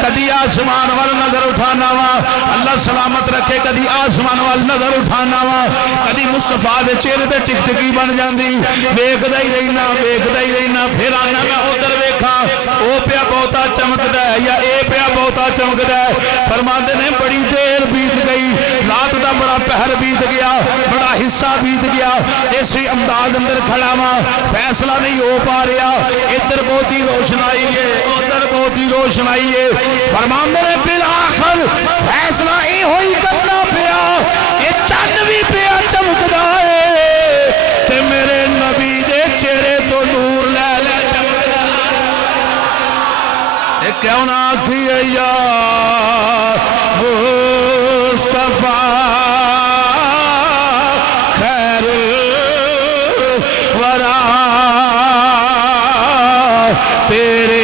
کدی آسمان وال نظر اٹھانا وا، اللہ سلامت رکھے، کدی آسمان وال نظر اٹھانا وا، کدی مصطفیٰ دے چہرے تے ٹکٹکی بن جاندی، ویکھدا ہی رہنا، پھر آنا میں ادھر ویکھاں او پیا بہتا چمکدا ہے یا اے پیا بہتا چمکدا ہے۔ فرماندے نے بڑی دیر بیت گئی، رات دا بڑا پہر بیت گیا، بڑا حصہ بیت گیا، اسی انداز اندر کھڑا وا، فیصلہ نہیں ہو پا رہا، ادھر بہتی روشنائی ہے ادھر بہتی روشنائی ہے۔ فرماندے نے بالآخر فیصلہ یہ ہوئی کرنا پیا، یہ چند بھی پیا چمکدا ہے تے میرے نبی دے چہرے تو نور لے لے چمکدا ہے۔ کیوں نہ آکھیے یا مصطفیٰ خیر الورا تیرے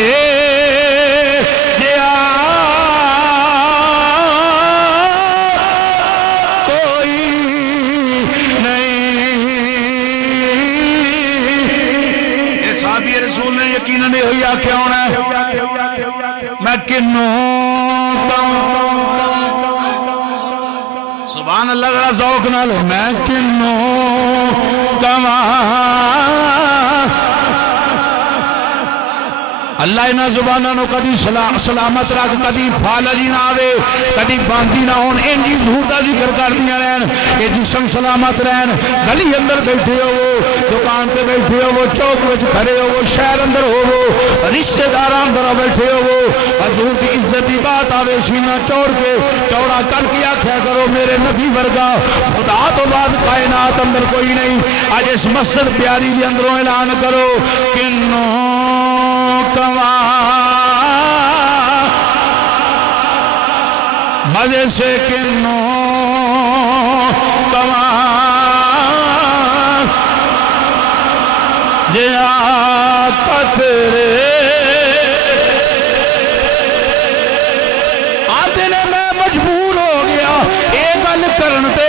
سبحان اللہ ذرا ذوق نال میں کنوں کہاں اللہ انہاں زباناں نو کدی سلامت رکھ، کدی فالجی نہ آوے، کدی باندھی نہ ہون، انجی ظہور دا ذکر کر دیا رہن کہ جسم سلامت رہن۔ گلی اندر بیٹھے ہو، دکان تے بیٹھے ہو، چوک وچ کھڑے ہو، شہر اندر ہو، رشتہ دار اندر بیٹھے ہو، حضور دی عزت دی بات آوے سینہ چوڑ کے چوڑا کر کے آکھیا کرو میرے نبی ورگا خدا تو بعد کائنات اندر کوئی نہیں۔ آج اس مسجد پیاری دی اندروں اعلان کرو کنوں مزے سے کنوں جیا قطرے آتے نے میں مجبور ہو گیا اے گل کرنتے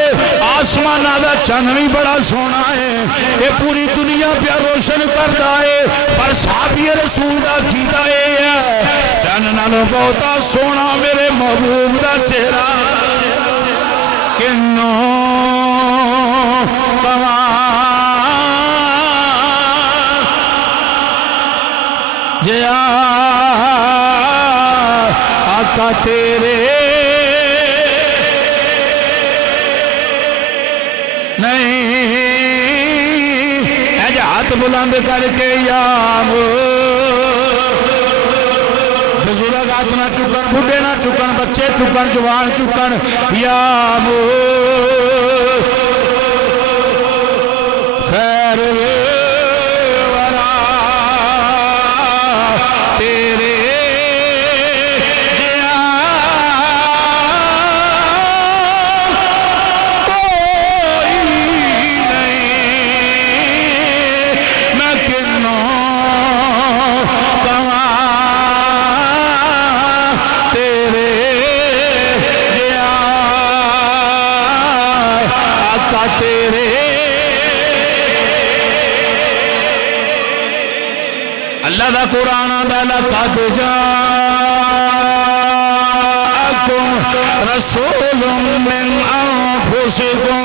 آسمانہ دا چند بھی بڑا سونا ہے، یہ پوری دنیا پہ روشن کرتا ہے، پر صحابی رسول دا کیتا ہے چند نالو بہتا سونا میرے محبوب دا چہرہ کنوں جیا آقا تیرے نہیں ہاتھ بلند کر کے یا بزرگ ہاتھ نہ چکن، بڑھے نہ چکن، بچے چکن، جوان چکن، یا خیر ورا تیرے جیا کوئی نہیں، میں کنوں کہاں تیرے جیا آقا تیرے اللہ دا قرآن آدھا لَقَدْ جَاءَكُمْ رسول من انفسکم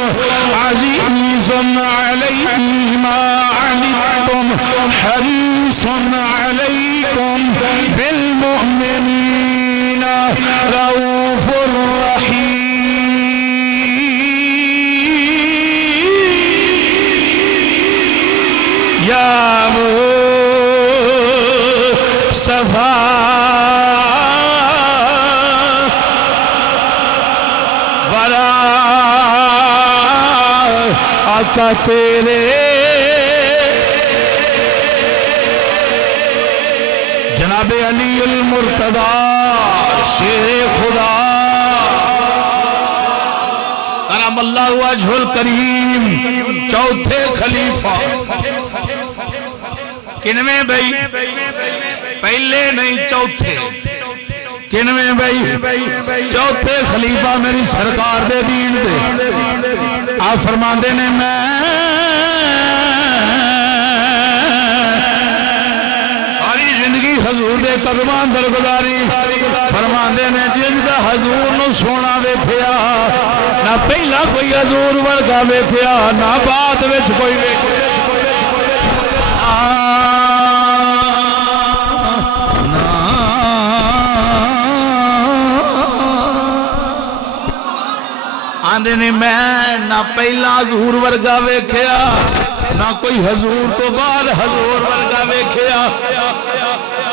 عزیز علیہ ما عنتم حریص علیکم بالمؤمنین رؤوف رحیم یا مصطفیٰ ورا آقا تیرے جناب علی المرتضی شیر خدا کرم اللہ وجہ الکریم چوتھے خلیفہ کنویں بھائی پہلے نہیں چوتھے کنویں بھائی چوتھے خلیفہ میری سرکار دے دین دے آپ فرماندے نے میں ساری زندگی حضور دے قدمان در گزاری فرماندے نے جن دا حضور نو سونا ویکھیا نہ پہلا کوئی حضور ورگا ویکھیا نہ بعد وچ کوئی ویکھیا آندے نے میں نہ پہلا حضور ورگا ویکھیا نہ کوئی حضور تو بعد حضور ورگا ویکھیا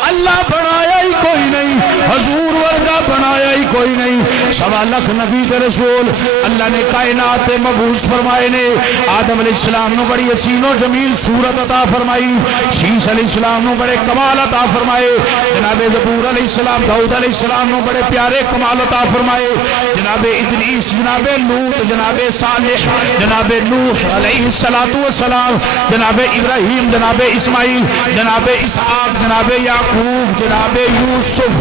اللہ بنایا ہی کوئی نہیں حضور ورگا بنایا ہی کوئی نہیں سوا لکھ نبی کے رسول اللہ نے کائنات مبعوث فرمائے نے آدم علیہ السلام نو بڑی حسین و جمیل صورت عطا فرمائی شیس علیہ السلام نو بڑے کمال عطا فرمائے جناب زبور علیہ السلام داؤد علیہ السلام نو بڑے پیارے کمال عطا فرمائے جناب ادریس جناب لوط جناب صالح جناب نوح علیہ السلام جناب ابراہیم جناب اسماعیل جناب اسحاق جناب یعقوب جناب یوسف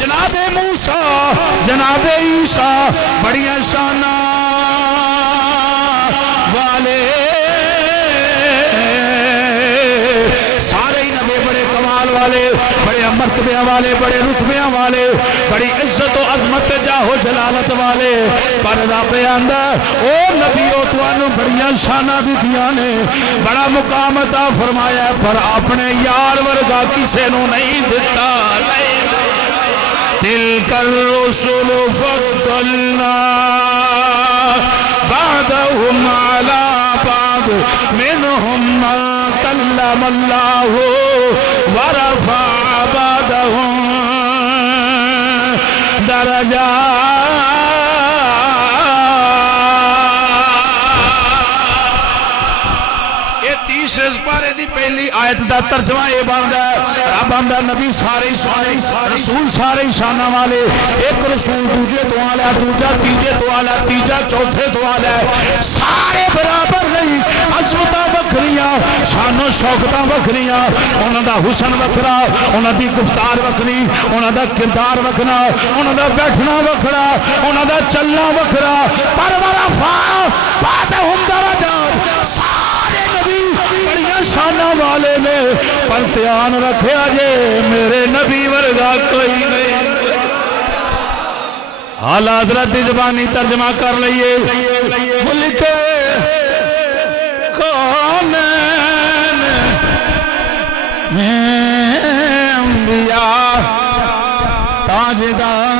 جناب موسیٰ جناب عیسیٰ بڑی شانہ والے سارے ہی نبی بڑے کمال والے بڑے مرتبے والے بڑے رتبے والے بڑی عزت و عظمت جاہ و جلالت والے پر رب آندا او نبیو تانوں بڑیاں شاناں دتیاں نے بڑا مقام عطا فرمایا پر اپنے یار ورگا کسے نو نہیں دتا تلک الرسل فضلنا بعضهم على بعض منهم من كلم الله ورفع بعضهم درجات تیسرے سپارے دی پہلی آیت دا ترجمہ یہ بندا ہے رب آندا نبی سارے رسول سارے شانہ والے ایک رسول دوسرے تو آلہ دوسرا تیجے تو آلہ تیجا چوتھے تو آلہ سارے برابر نہیں عظمتاں وکھریاں شان و شوکتاں وکھریاں انہاں دا حسن وکھرا انہاں دی گفتار وکھری انہاں دا کردار وکھرا انہاں دا بیٹھنا وکھرا انہاں دا چلنا وکھرا پر ورفع بعضهم درجات شانہ والے نے پر دھیان رکھیا جے میرے نبی ورگا کوئی نہیں اعلیٰ حضرت زبانی ترجمہ کر لئیے ملک کونین انبیاء تاجدار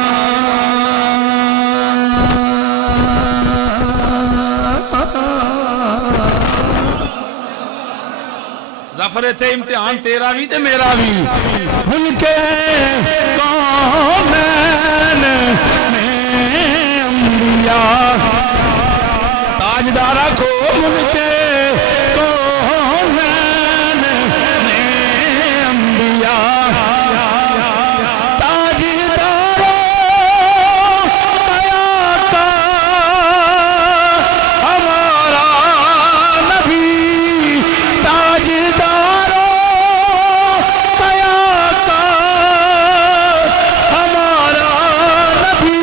ظفر تھے امتحان تیرا بھی تے میرا بھی ملک کونین انبیاء تاجدارہ کو ملک کونین انبیاء تاجدارہ قیا کا ہمارا نبی تاجدار قیا کا ہمارا نبی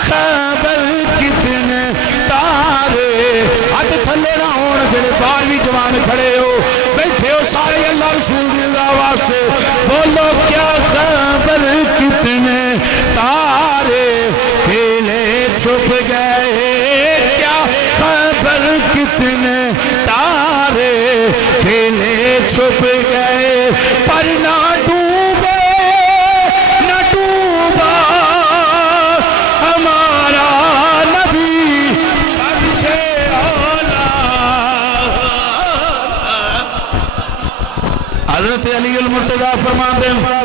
خیبر کتنے تارے ہاتھ تھلے نہ ہون جڑے باہر بھی جوان کھڑے ہو بیٹھے ہو سارے اللہ رسول دی رضا واسطے بولو کیا خیبر کتنے تارے کھیلے چھپ گئے کیا خیبر کتنے تارے کھیلے چھپ گئے پر نہ ڈوبے نہ ڈوبا ہمارا نبی سب سے اولا حضرت علی المرتضیٰ فرماتے ہیں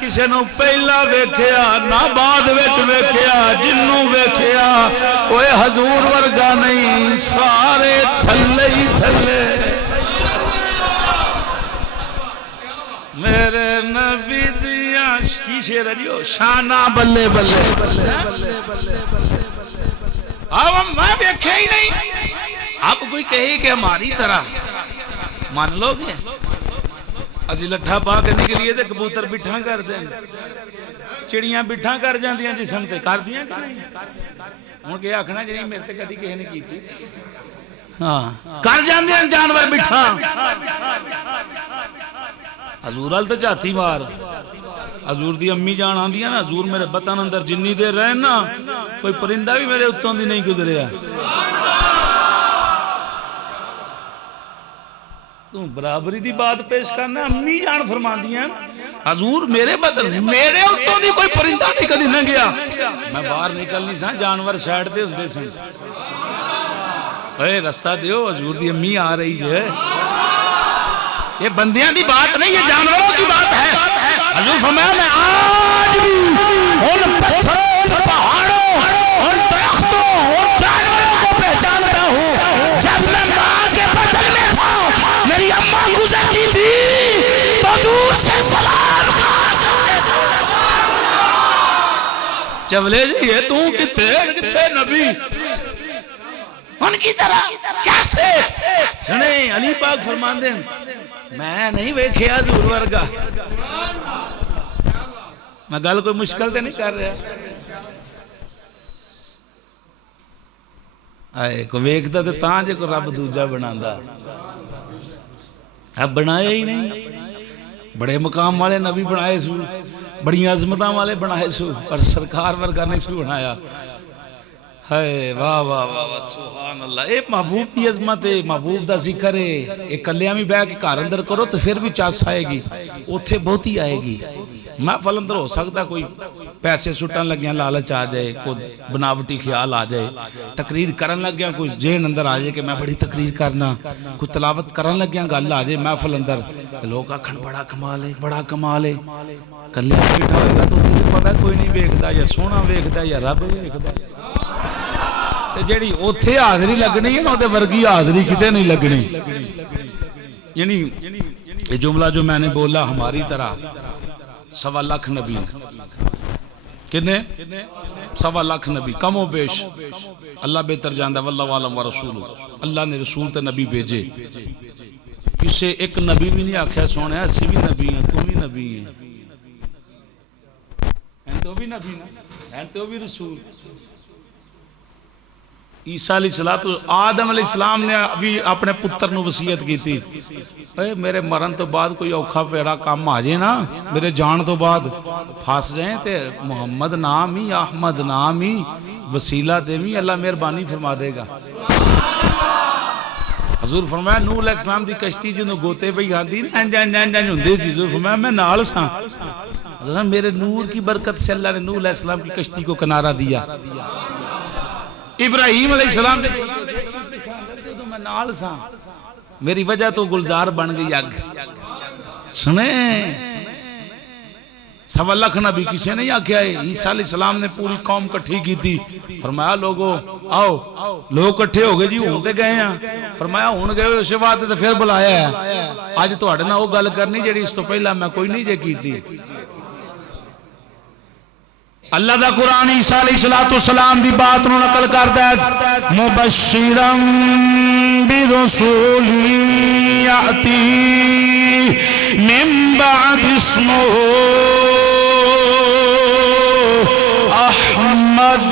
کسے نو پہلا ویکھیا نہ بعد وچ ویکھیا جنوں ویکھیا اوے حضور ورگا نہیں سارے تھلے ہی تھلے میرے نبی دیاں کی شعر ہے جیو شانہ بلے بلے اب میں ویکھیا ہی نہیں اب کوئی کہے کہ ہماری طرح مان لو گے اسی لٹھا پا کے نکلیے تے کبوتر بٹھا کر دیں چڑیاں بٹھا کر جاندیاں جسم تے کر دیاں کہ نہیں ہن کہ آکھنا جی میرے تے کدی کسے نے کیتی ہاں کر جاندیاں جانور بٹھا حضور ال تے جاتی مار حضور دی امی جان آندیاں نا حضور میرے بطن اندر جنی دیر رہے نا کوئی پرندہ بھی میرے اتوں دی نہیں گزریا تو برابری دی بات پیش کرنا امی جان فرمان دیا حضور میرے بدل میرے اتوں دی کوئی پرندہ نہیں کدی نہ گیا میں باہر نکلنی سا جانور سائڈ دے ہوندے سن اے رستہ دیو حضور دی امی آ رہی ہے یہ بندیاں دی بات نہیں یہ جانوروں کی بات ہے حضور فرمایا میں آج بھی ان پتھروں ان پہاڑوں ان درختوں ان جانوروں کو پہچانتا ہوں جب میں ماں کے بدن میں تھا میری اماں گزرتی تھی تو دور سے سلام چولے جی یہ تو کتے نبی ان کی طرح کیسے سنے علی پاک فرمان دیں میں نہیں ویکھیا حضور ورگا میں گل کوئی مشکل تے نہیں کر رہا آئے کو ویکھدا تے تاں جے کو رب دوجا بناندا اب بنایا ہی نہیں بڑے مقام والے نبی بنائے سو بڑی عظمتاں والے بنائے سو پر سرکار ورگا نہیں سو بنایا ہے واہ واہ واہ سبحان اللہ اے محبوب کی عظمت ہے محبوب دا ذکر ہے ایک کلیاں بھی بیٹھ کے گھر اندر کرو تو پھر بھی چاس آئے گی اوتھے بہت ہی آئے گی محفل اندر ہو سکتا کوئی پیسے سٹن لگیاں لالچ آ جائے کوئی بناوٹی خیال آ جائے تقریر کرن لگیاں کوئی ذہن اندر آ جائے کہ میں بڑی تقریر کرنا کوئی تلاوت کرن لگیاں گل آ جائے محفل اندر لوگ آکھن بڑا کمال ہے کلیاں بیٹھا ہوئے گا تو پتہ کوئی نہیں ویکھدا یا سونا ویکھدا یا رب ویکھدا جیڑی اوتھے حاضری لگنی ہے نا تے ورگی حاضری کتے نہیں لگنی یعنی یہ جملہ جو میں نے بولا ہماری طرح 1.25 لاکھ نبی کتنے 1.25 لاکھ نبی کم و بیش اللہ بہتر جاندا واللہ عالم و رسول اللہ نے رسول تے نبی بھیجے کسے ایک نبی بھی نہیں آکھیا سونے اسی بھی نبی ہیں تو بھی نبی ہیں تو بھی نبی ہیں تو بھی رسول عیسیٰ علیہ السلام آدم علیہ السلام نے ابھی اپنے پتر نو وصیت کی تھی اے میرے مرن تو بعد کوئی اوکھا پیڑا کام آ جائے نا میرے جان تو بعد پھاس جائیں تے محمد نام ہی احمد نام ہی وسیلہ دیویں اللہ مہربانی فرما دے گا حضور فرمایا نوح علیہ السلام دی کشتی جنہوں گوتے پہ آندی انجان ہوندے سی حضور فرمایا میں نال ساں حضور میرے نور کی برکت سے اللہ نے نوح علیہ السلام کی کشتی کو کنارہ دیا ابراہیم علیہ السلام نے میں نال ساں میری وجہ تو گلزار بن گئی اگ سنیں 1.25 لاکھ نبی کسی نے آکھیا ہے عیسیٰ علیہ السلام نے پوری قوم کٹھی کی تھی فرمایا لوگو آؤ لوگ کٹھے ہو گئے جی ہوں تے گئے ہیں فرمایا ہون گئے اسے بات تے پھر بلایا ہے آج تو اڑنا وہ گل کرنی جیڑی اس تو پہلا میں کوئی نہیں جے کی تھی اللہ دا قرآن عیسیٰ علیہ السلام دی بات نو نقل کردا ہے مبشرم برسول یأتی من بعد اسمہ احمد۔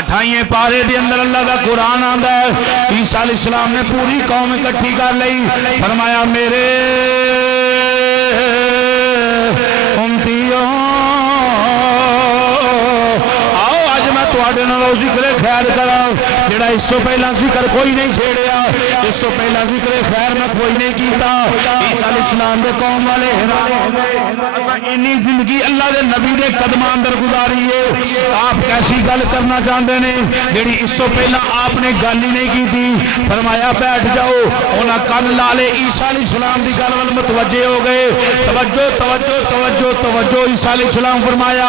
28 پارے دے اندر اللہ کا قرآن آندا ہے، عیسیٰ علیہ السلام نے پوری قوم اکٹھی کر لئی، فرمایا میرے امتیوں آؤ آج میں تواڈے نال ذکر خیر کراں جڑا اس تو پہلا ذکر کوئی نہیں چھیڑیا، اس تو پہلا ذکر خیر میں کوئی نہیں کیتا۔ عیسیٰ علیہ السلام دے قوم والے اساں انی زندگی اللہ دے نبی دے قدماں اندر گزاری ہے، آپ کیسی گل کرنا چاہتے ہیں جڑی اس تو پہلا آپ نے گل ہی نہیں کی تھی؟ فرمایا بیٹھ جاؤ، انہاں کن لا لے، عیسیٰ علیہ السلام دی گل ول متوجہ ہو گئے، توجہ توجہ توجہ توجہ۔ عیسیٰ علیہ السلام فرمایا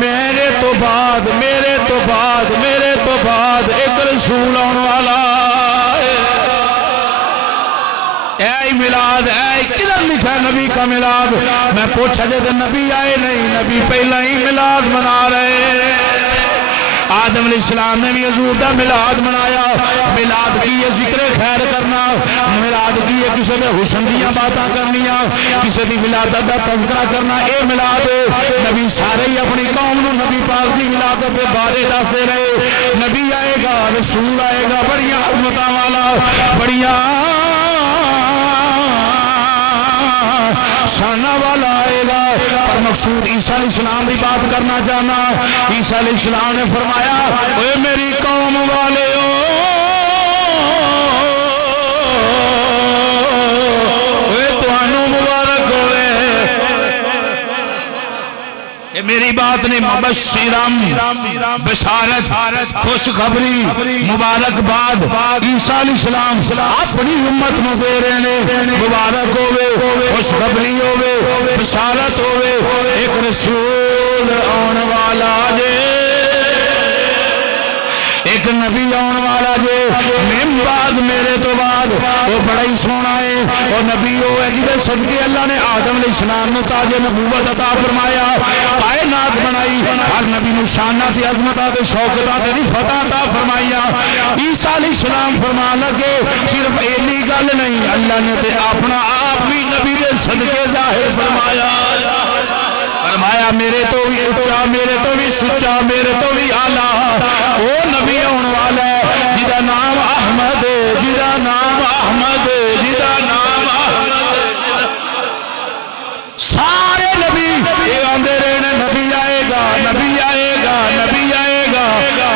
میرے تو بعد میرے تو بعد میرے تو بعد ایک رسول آنے والا ہے۔ اے میلاد اے کدھر لکھا ہے نبی کا میلاد؟ میں پوچھا جائے نبی آئے نہیں، نبی پہلا ہی میلاد منا رہے ہیں۔ آدم علیہ السلام نے بھی حضور دا میلاد منایا۔ میلاد کی یہ ذکر خیر کرنا، میلاد کی یہ کسی نے حسن دیاں باتاں کرنیاں، کسی دی ولادت دا تذکرہ کرنا، اے میلاد نبی سارے ہی اپنی قوم نو نبی پاک دی ولادت دے بارے دستے رہے۔ نبی آئے گا، رسول آئے گا، بڑیاں عظمتاں والا، بڑیاں شانہ والا آئے گا، پر مقصود عیسیٰ علیہ السلام کی بات کرنا چاہنا۔ عیسیٰ علیہ السلام نے فرمایا اے میری قوم والے مبارک ہوئے، میری بات نہیں، مبشرم بشارت خوشخبری مبارکباد عیسیٰ علیہ السلام اپنی امت نو دے رہے ہیں۔ مبارک ہوئے، خوشخبری ہوئے، بشارت ہوئے، ایک رسول آن والا جے، ایک نبی آن والا جے من بعد میرے تو بعد، وہ بڑا ہی سونا ہے۔ اور نبی وہ ہے جدے صدقے اللہ نے آدم علیہ السلام نے تاج نبوت عطا فرمایا، کائنات بنائی، ہر نبی نو شانہ سے عظمتاں تے شوکتاں تے فتح عطا فرمایا۔ عیسیٰ علیہ السلام فرمان لگے صرف اینی گل نہیں، اللہ نے تے اپنا آپ بھی نبی دے صدقے ظاہر فرمایا، فرمایا میرے تو بھی اچھا، میرے تو بھی سچا، میرے تو بھی اعلیٰ وہ نبی آن والا ہے جدا نام احمد، جدا نام احمد، جدا نام احمد۔ سارے نبی یہ آندے رہے، نبی آئے گا، نبی آئے گا، نبی آئے گا،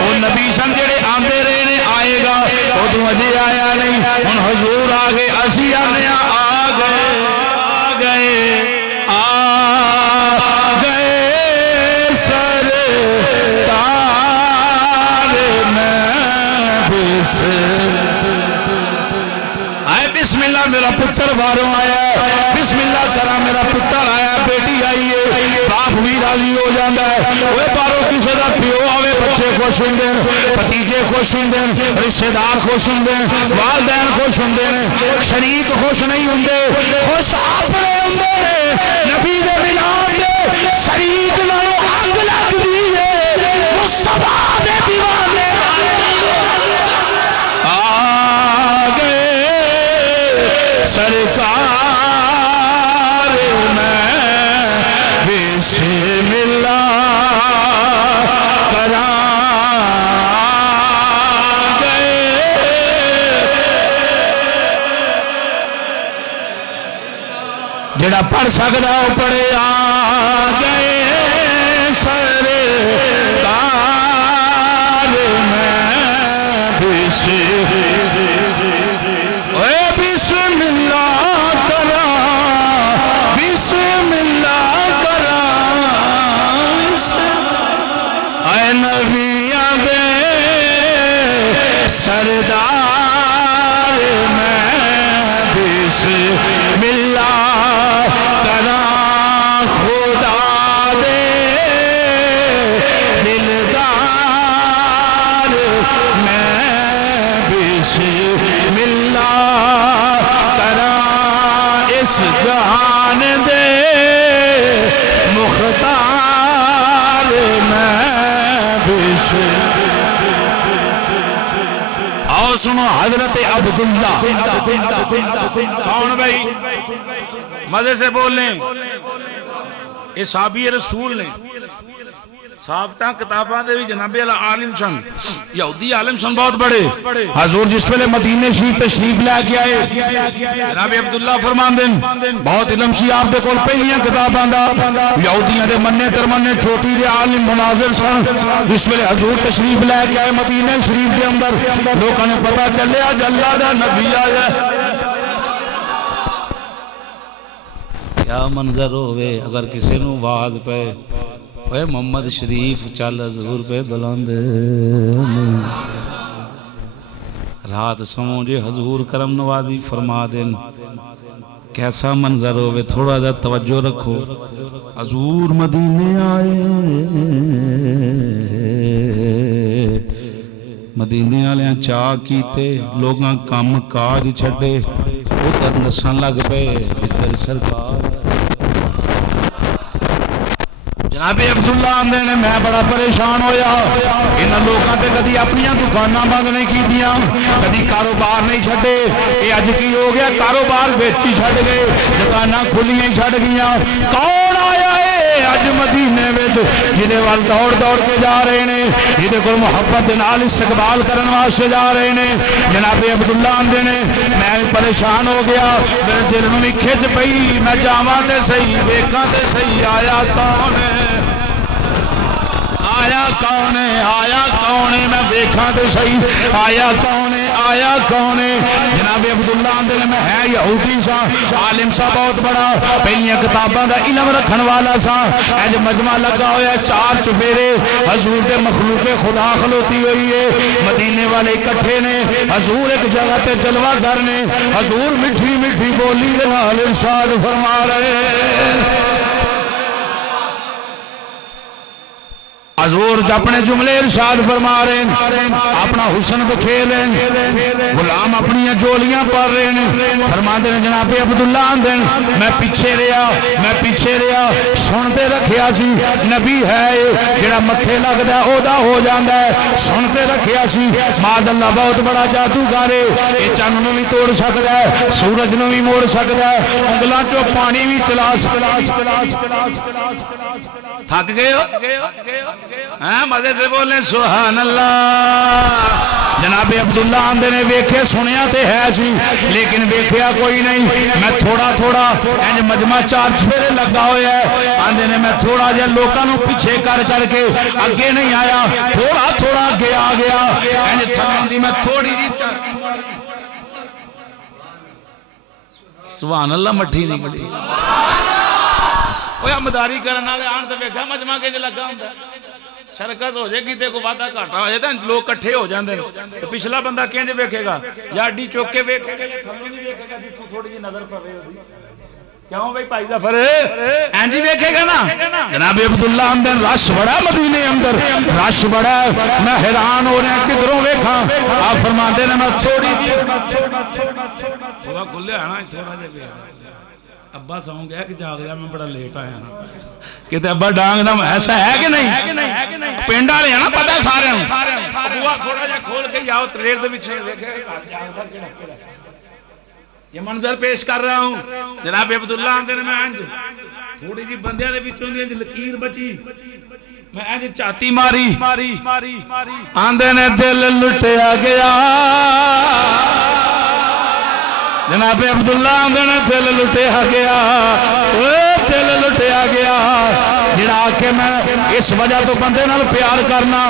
وہ نبی سن جڑے آندے رہے آئے گا، ادھر اجے آیا نہیں، ہن حضور آ گئے، اسی آنے آ گئے آ گئے آ بسم اللہ میرا پتر باروں آیا ہے، بسم اللہ سرا میرا پتر آیا، بیٹی آئی ہے، باپ بھی راضی ہو جاتا ہے۔ وہ باروں کسی کا پیو آوے، بچے خوش ہوندے ہیں، بھتیجے خوش ہوندے ہیں، رشتے دار خوش ہوندے ہیں، والدین خوش ہوندے ہیں، شریک خوش نہیں ہوندے، خوش اپنے ہوندے ہیں۔ نبی دے میلاد دے شریک نالوں اگ لگدی ہے، مصطفیٰ دے دیوانے سرکار میں بسم اللہ کراں گئے، جڑا پڑھ سکتا وہ پڑھے آ گئے سرکار میں بسم اللہ کراں، بسم اللہ کراں، اے نبیاں دے سردار میں بسم اللہ کراں، خدا دے دلدار میں بسم اللہ کراں، اس جہان دے مختار میں بسم اور سنو حضرت عبداللہ کون بھائی مزے سے بول لیں یہ صحابی رسول نے صحابتاں کتاباں دے بھی جناب عالم سن یہودی عالم سن بہت بڑے حضور جس ویلے مدینے شریف تشریف لے کے آئے جناب عبداللہ فرماندن بہت علم سی آپ دے کول پہلیاں کتاباں دا یہودیاں دے مننے ترمنے چھوٹی دے عالم مناظر سن جس ویلے حضور تشریف لے کے آئے مدینے شریف دے اندر لوکاں نے پتہ چلیا اللہ دا نبی آیا کیا منظر ہوئے اگر کسی نو واز پہ اے محمد شریف چل حضور پہ بلند رات سمو جے حضور کرم نوازی فرما دین کیسا منظر ہوئے تھوڑا جا توجہ رکھو حضور مدینے آئے مدینے آلیاں چاہ کیتے لوگاں کام کاج چھڑے ادھر نسن لگ پے ادھر سرکار جناب عبداللہ آندے نے میں بڑا پریشان ہویا انہاں لوگاں تے کدی اپنیاں دکاناں بند نہیں کیتیاں کدی کاروبار نہیں چھڈے اے اج کی ہو گیا کاروبار وچ ہی چھڈ گئے دکاناں کھلیاں ہی چھڈ گئیاں کون آیا اے اج مدینے وچ جدے وال دوڑ دوڑ کے جا رہے نے جدے کول محبت دے نال استقبال کرن واسطے جا رہے نے جناب عبداللہ آندے نے میں پریشان ہو گیا میرے دل نوں وی کھچ پئی میں جاواں تے صحیح ویکھاں تے صحیح آیا کون ہے آیا کون ہے میں دیکھاں تو صحیح آیا کون ہے جناب عبداللہ آندے نے میں ہے یہودی سا عالم سا بہت بڑا پہلیاں کتاباں دا علم رکھن والا سا اج مجمع لگا ہویا چار چفیرے حضور دے مخلوق خدا کھلوتی ہوئی ہے مدینے والے اکٹھے نے حضور ایک جگہ تے جلوہ گر نے حضور مٹھی مٹھی بولی دے نال ارشاد فرما رہے حضور اپنے جملے ارشاد فرما رہے ہیں اپنا حسن بکھیر رہے ہیں غلام اپنی جولیاں پڑھ رہے ہیں فرما دے جناب عبداللہ آندے میں پیچھے رہا سنتے رکھیا سی نبی ہے جڑا متھے لگدا او دا ہو جاندا ہے سنتے رکھیا سی ماذ اللہ بہت بڑا جادوگر ہے اے چن نوں بھی توڑ سکدا ہے سورج نوں بھی موڑ سکدا ہے انگلاں چوں پانی بھی چلا تھک گئے ہو ہاں مزے سے بولیں سبحان اللہ جناب عبداللہ آندے نے ویکھے سنیا تے ہے سی لیکن ویکھیا کوئی نہیں میں تھوڑا انج مجمع چار چفیرے لگا ہویا ہے آندے نے میں تھوڑا جا لوکاں نوں پیچھے کر کے اگے نہیں آیا تھوڑا اگے آ گیا انج تھکن دی میں تھوڑی جی چاہتی سبحان اللہ مٹھی نہیں مٹھی اوہ مداری کرن والے آن تے ویکھیا مجمع کے لگا ہوندا شرکت ہو جائے گی تے کو وعدہ گھاٹا ہو جائے لوگ کٹھے ہو جاندے تے پچھلا بندہ کینج ویکھے گا یا اڈی چوک کے ویکھے گا یا تھلے نہیں ویکھے گا جتھوں تھوڑی جی نظر پوے ہوئی کیوں بھائی پائی ظفر اینجی ویکھے گا نا جناب عبداللہ اندر رش بڑا مدینے اندر رش بڑا میں حیران ہو رہا کدھروں ویکھاں آپ فرماندے نے میں چھوڑی تھوڑا کھلے آنا تھوڑا جا ابا سوں گیا کہ جاگ جا میں بڑا لیٹ آیا کہتے ابا ڈانگ نام ایسا ہے کہ نہیں پینڈ والے ہیں نا پتہ سارے ابوا تھوڑا جا کھول کے یاو تریر دے وچ ویکھے جاگدا کیڑا یہ منظر پیش کر رہا ہوں جناب عبداللہ آندے نے میں انج تھوڑی جی بندیاں دے وچوں دی لکیر بچی میں انج چاتی ماری آندے نے دل لٹیا گیا جناب عبداللہ آندے نے دل لٹیا گیا دل لٹیا گیا جڑا کہ میں اس وجہ تو بندے نال پیار کرنا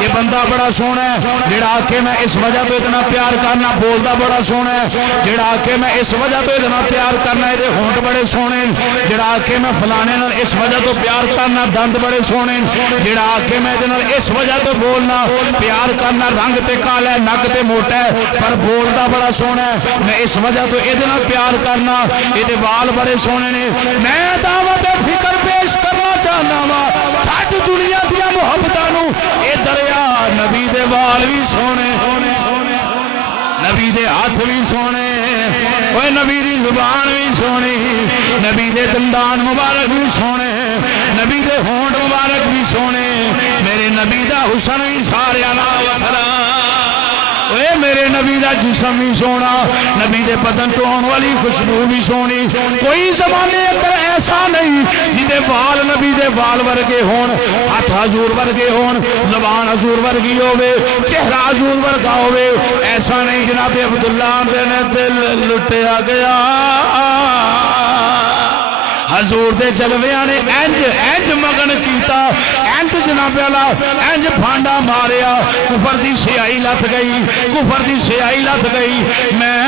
یہ بندہ بڑا سونا ہے جڑا کہ میں اس وجہ تو اتنا پیار کرنا بولدا بڑا سونا ہے جڑا کہ میں اس وجہ تو اتنا پیار کرنا اے ہونٹ بڑے سونے جڑا کہ میں فلانے نال اس وجہ تو پیار کرنا دند بڑے سونے جڑا کہ میں دے نال اس وجہ تو بولنا پیار کرنا رنگ تے کالا ہے نک تے موٹا ہے پر بولدا بڑا سونا ہے میں اس وجہ تو اے دے نال پیار کرنا اے دے وال بڑے سونے نے میں دعوت فکر پیش کرنا چاہنا وا ساری دنیا دیا محبتاں نو اے دریا نبی دے وال بھی سونے نبی دے ہاتھ بھی سونے اوے نبی دی زبان بھی سونی نبی دے دندان مبارک بھی سونے نبی دے ہونٹ مبارک بھی سونے میرے نبی دا حسن بھی سارے نال وکھرا اوے میرے نبی دا جسم بھی سونا نبی دے بدن چوں آن والی خوشبو بھی سونی کوئی زمانے اندر ایسا نہیں جدے وال نبی دے وال ورگے ہون ہاتھ حضور ورگے ہون زبان حضور ورگی ہوئے چہرہ حضور ورگا ہوئے ایسا نہیں جناب عبداللہ نے دل لٹیا گیا حضور دے جلویاں نے انج مگن کیتا انج جناب اللہ انج بھانڈا ماریا کفر دی سیائی لت گئی کفر دی سیائی لت گئی میں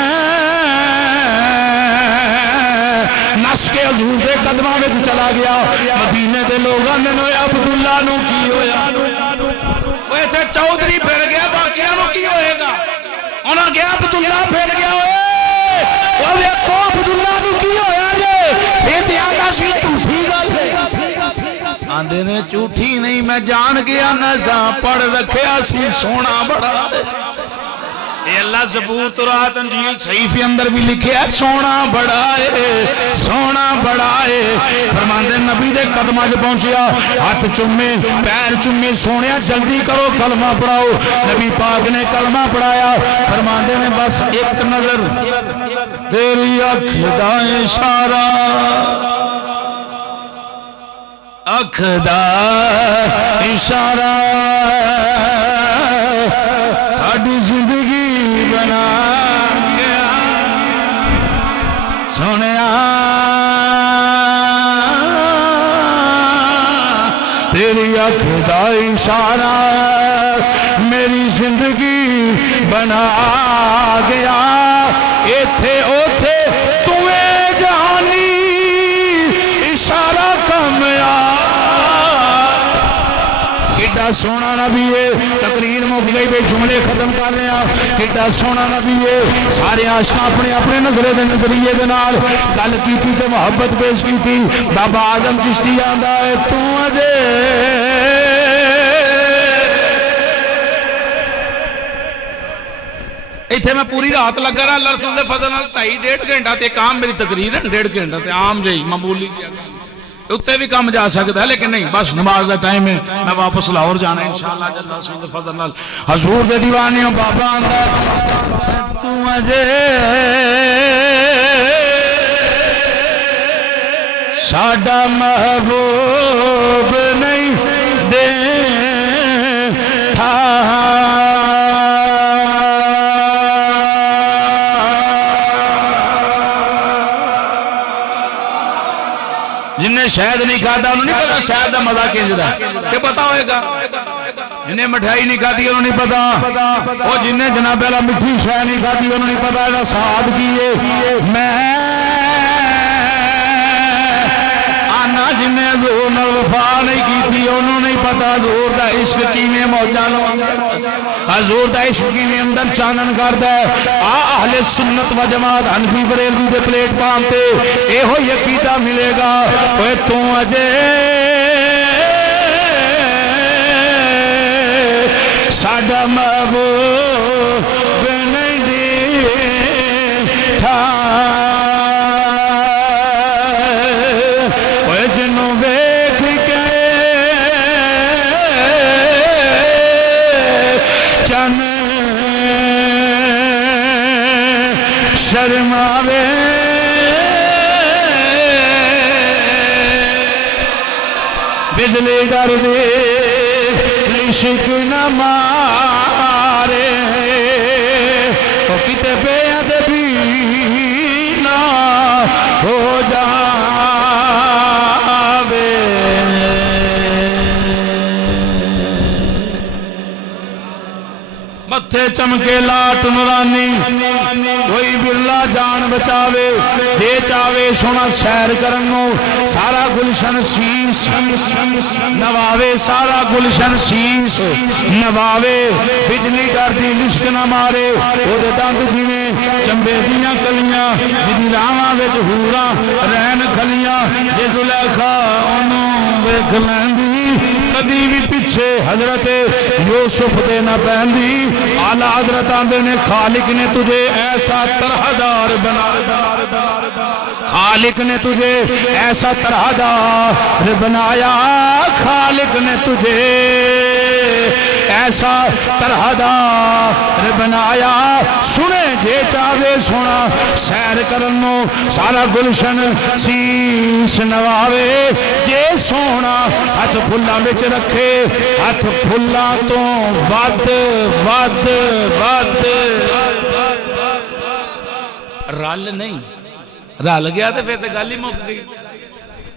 نس کے حضور دے قدمہ میں چلا گیا مدینے دے لوگاں نے عبداللہ نو کی ہویا وہ تے چودھری پھر گیا باقیاں نو کی ہوئے گا انہاں گیا عبداللہ پھر گیا ہوئے وہ ویکھو عبداللہ نو کی ہویا جے آندے نے جھوٹھی نہیں میں جان گیا نہ پڑھ رکھیا سی سونا بڑا اے اللہ زبور تورات انجیل صحیفے اندر بھی لکھے ہے سونا بڑا ہے فرماندے نبی دے قدمہ جو پہنچیا ہاتھ چمے پیر چمے سونیا جلدی کرو کلمہ پڑھاؤ نبی پاک نے کلمہ پڑھایا فرماندے نے بس ایک نظر تیری اکھ دا اشارہ اکھ دا اشارہ ساڑی زندگی بنا گیا سنیا تیری اکھ دا اشارہ میری زندگی بنا گیا ایتھے اوتھے تمہیں جہانی اشارہ کامیاب کیڈا سونا نبی ہے تقریر مک گئی بے جملے ختم کر رہے ہیں کیڈا سونا نبی ہے سارے عاشق اپنے اپنے نظرے دے نظریے دے نال گل کیتی تے محبت پیش کیتی بابا اعظم چشتی آندا ہے تو اجے ایتھے میں پوری رات لگا رہا اللہ رسول دے فضل نال 2.5 گھنٹہ تے کام میری تقریر ہے 1.5 گھنٹہ تے عام جہی معمولی اتنے بھی کام جا سکتا ہے لیکن نہیں بس نماز دا ٹائم ہے میں واپس لاہور جانا ہے انشاءاللہ جل رسول دے فضل نال حضور دے دیوانیوں بابا آندا تو اجے ساڈا محبوب نہیں دے تھا جنہیں شاید نہیں کھاتا انہوں نہیں پتا شاید دا مزہ کینجدہ کہ پتا ہوئے گا جنہیں مٹھائی نہیں کھاتی انہوں نہیں پتا اور جنہیں جناب اللہ مٹھی شاید نہیں کھاتی انہوں نہیں پتا ہے ساتھ کیے میں آنا جنہیں حضور نال وفا نہیں کیتی انہوں نہیں پتا حضور دا عشق کیویں موجاں حضور دا عشق کیویں اندر چانن کردا ہے اہل سنت و جماعت حنفی بریلوی دے پلیٹ فارم تے ایہو عقیدہ ملے گا اوے تو اجے ساڈا محبوب نہیں دیٹھا اوے جنوں ویکھ کے چن شرماوے بجلی ڈر دے عشق نہ مارے وہ کتے بے ادبی نہ ہو جاوے متھے چمکے لاٹ نورانی کوئی بلا جان بچاوے دے چاوے سونا سیر کرنو سارا گلشن سیس نواوے سارا گلشن سیس نواوے بجلی ڈر دی لشک نہ مارے او دے دند جویں چمبے دیاں کلیاں جدی راواں وچ حوراں رہن کھلیاں جے زلیخا اونوں ویکھ لیندی کدی بھی پیچھے حضرت یوسف دے نہ پہندی اعلیٰ حضرت آندے نے خالق نے تجھے ایسا طرحدار بنا خالق نے تجھے ایسا طرحدار بنایا خالق نے تجھے ایسا طرح دا بنایا سنے جے چاہے سونا سیر کرنو سارا گلشن سیس نواوے جے سونا ہاتھ پھلاں وچ رکھے ہاتھ پھلاں تو ود ود ود رل نہیں رل گیا تو پھر تو گل ہی مک گئی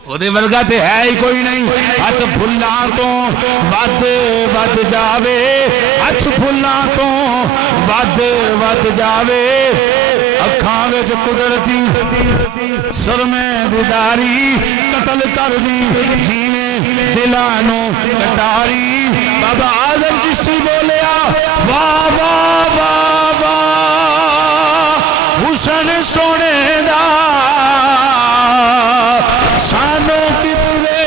ودے ورگا تے ہے ہی کوئی نہیں ہاتھ پھلاں تو ود ود جاوے ہاتھ پھلاں تو ود ود جاوے اکھاں وچ قدرتی سرمے بیداری قتل کر دی جیویں دلانوں کٹاری بابا اعظم چشتی بولیا واہ واہ واہ واہ حسن سونے دا سانو کتنے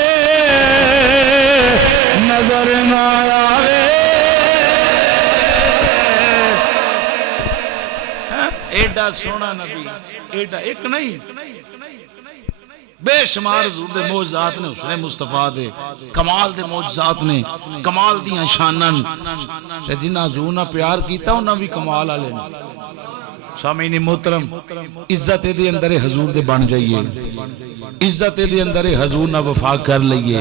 نظر نہ آوے ایڈا سونا نبی ایڈا ایک نہیں بے شمار حضور دے معجزات نے حسن مصطفیٰ دے کمال دے معجزات نے کمال دیاں شانن تے جنہاں حضور نہ پیار کیتا انہاں بھی کمال والے نے سامعین محترم عزت دے اندر حضور دے بن جائیے عزت دے اندر حضور نہ وفا کر لئیے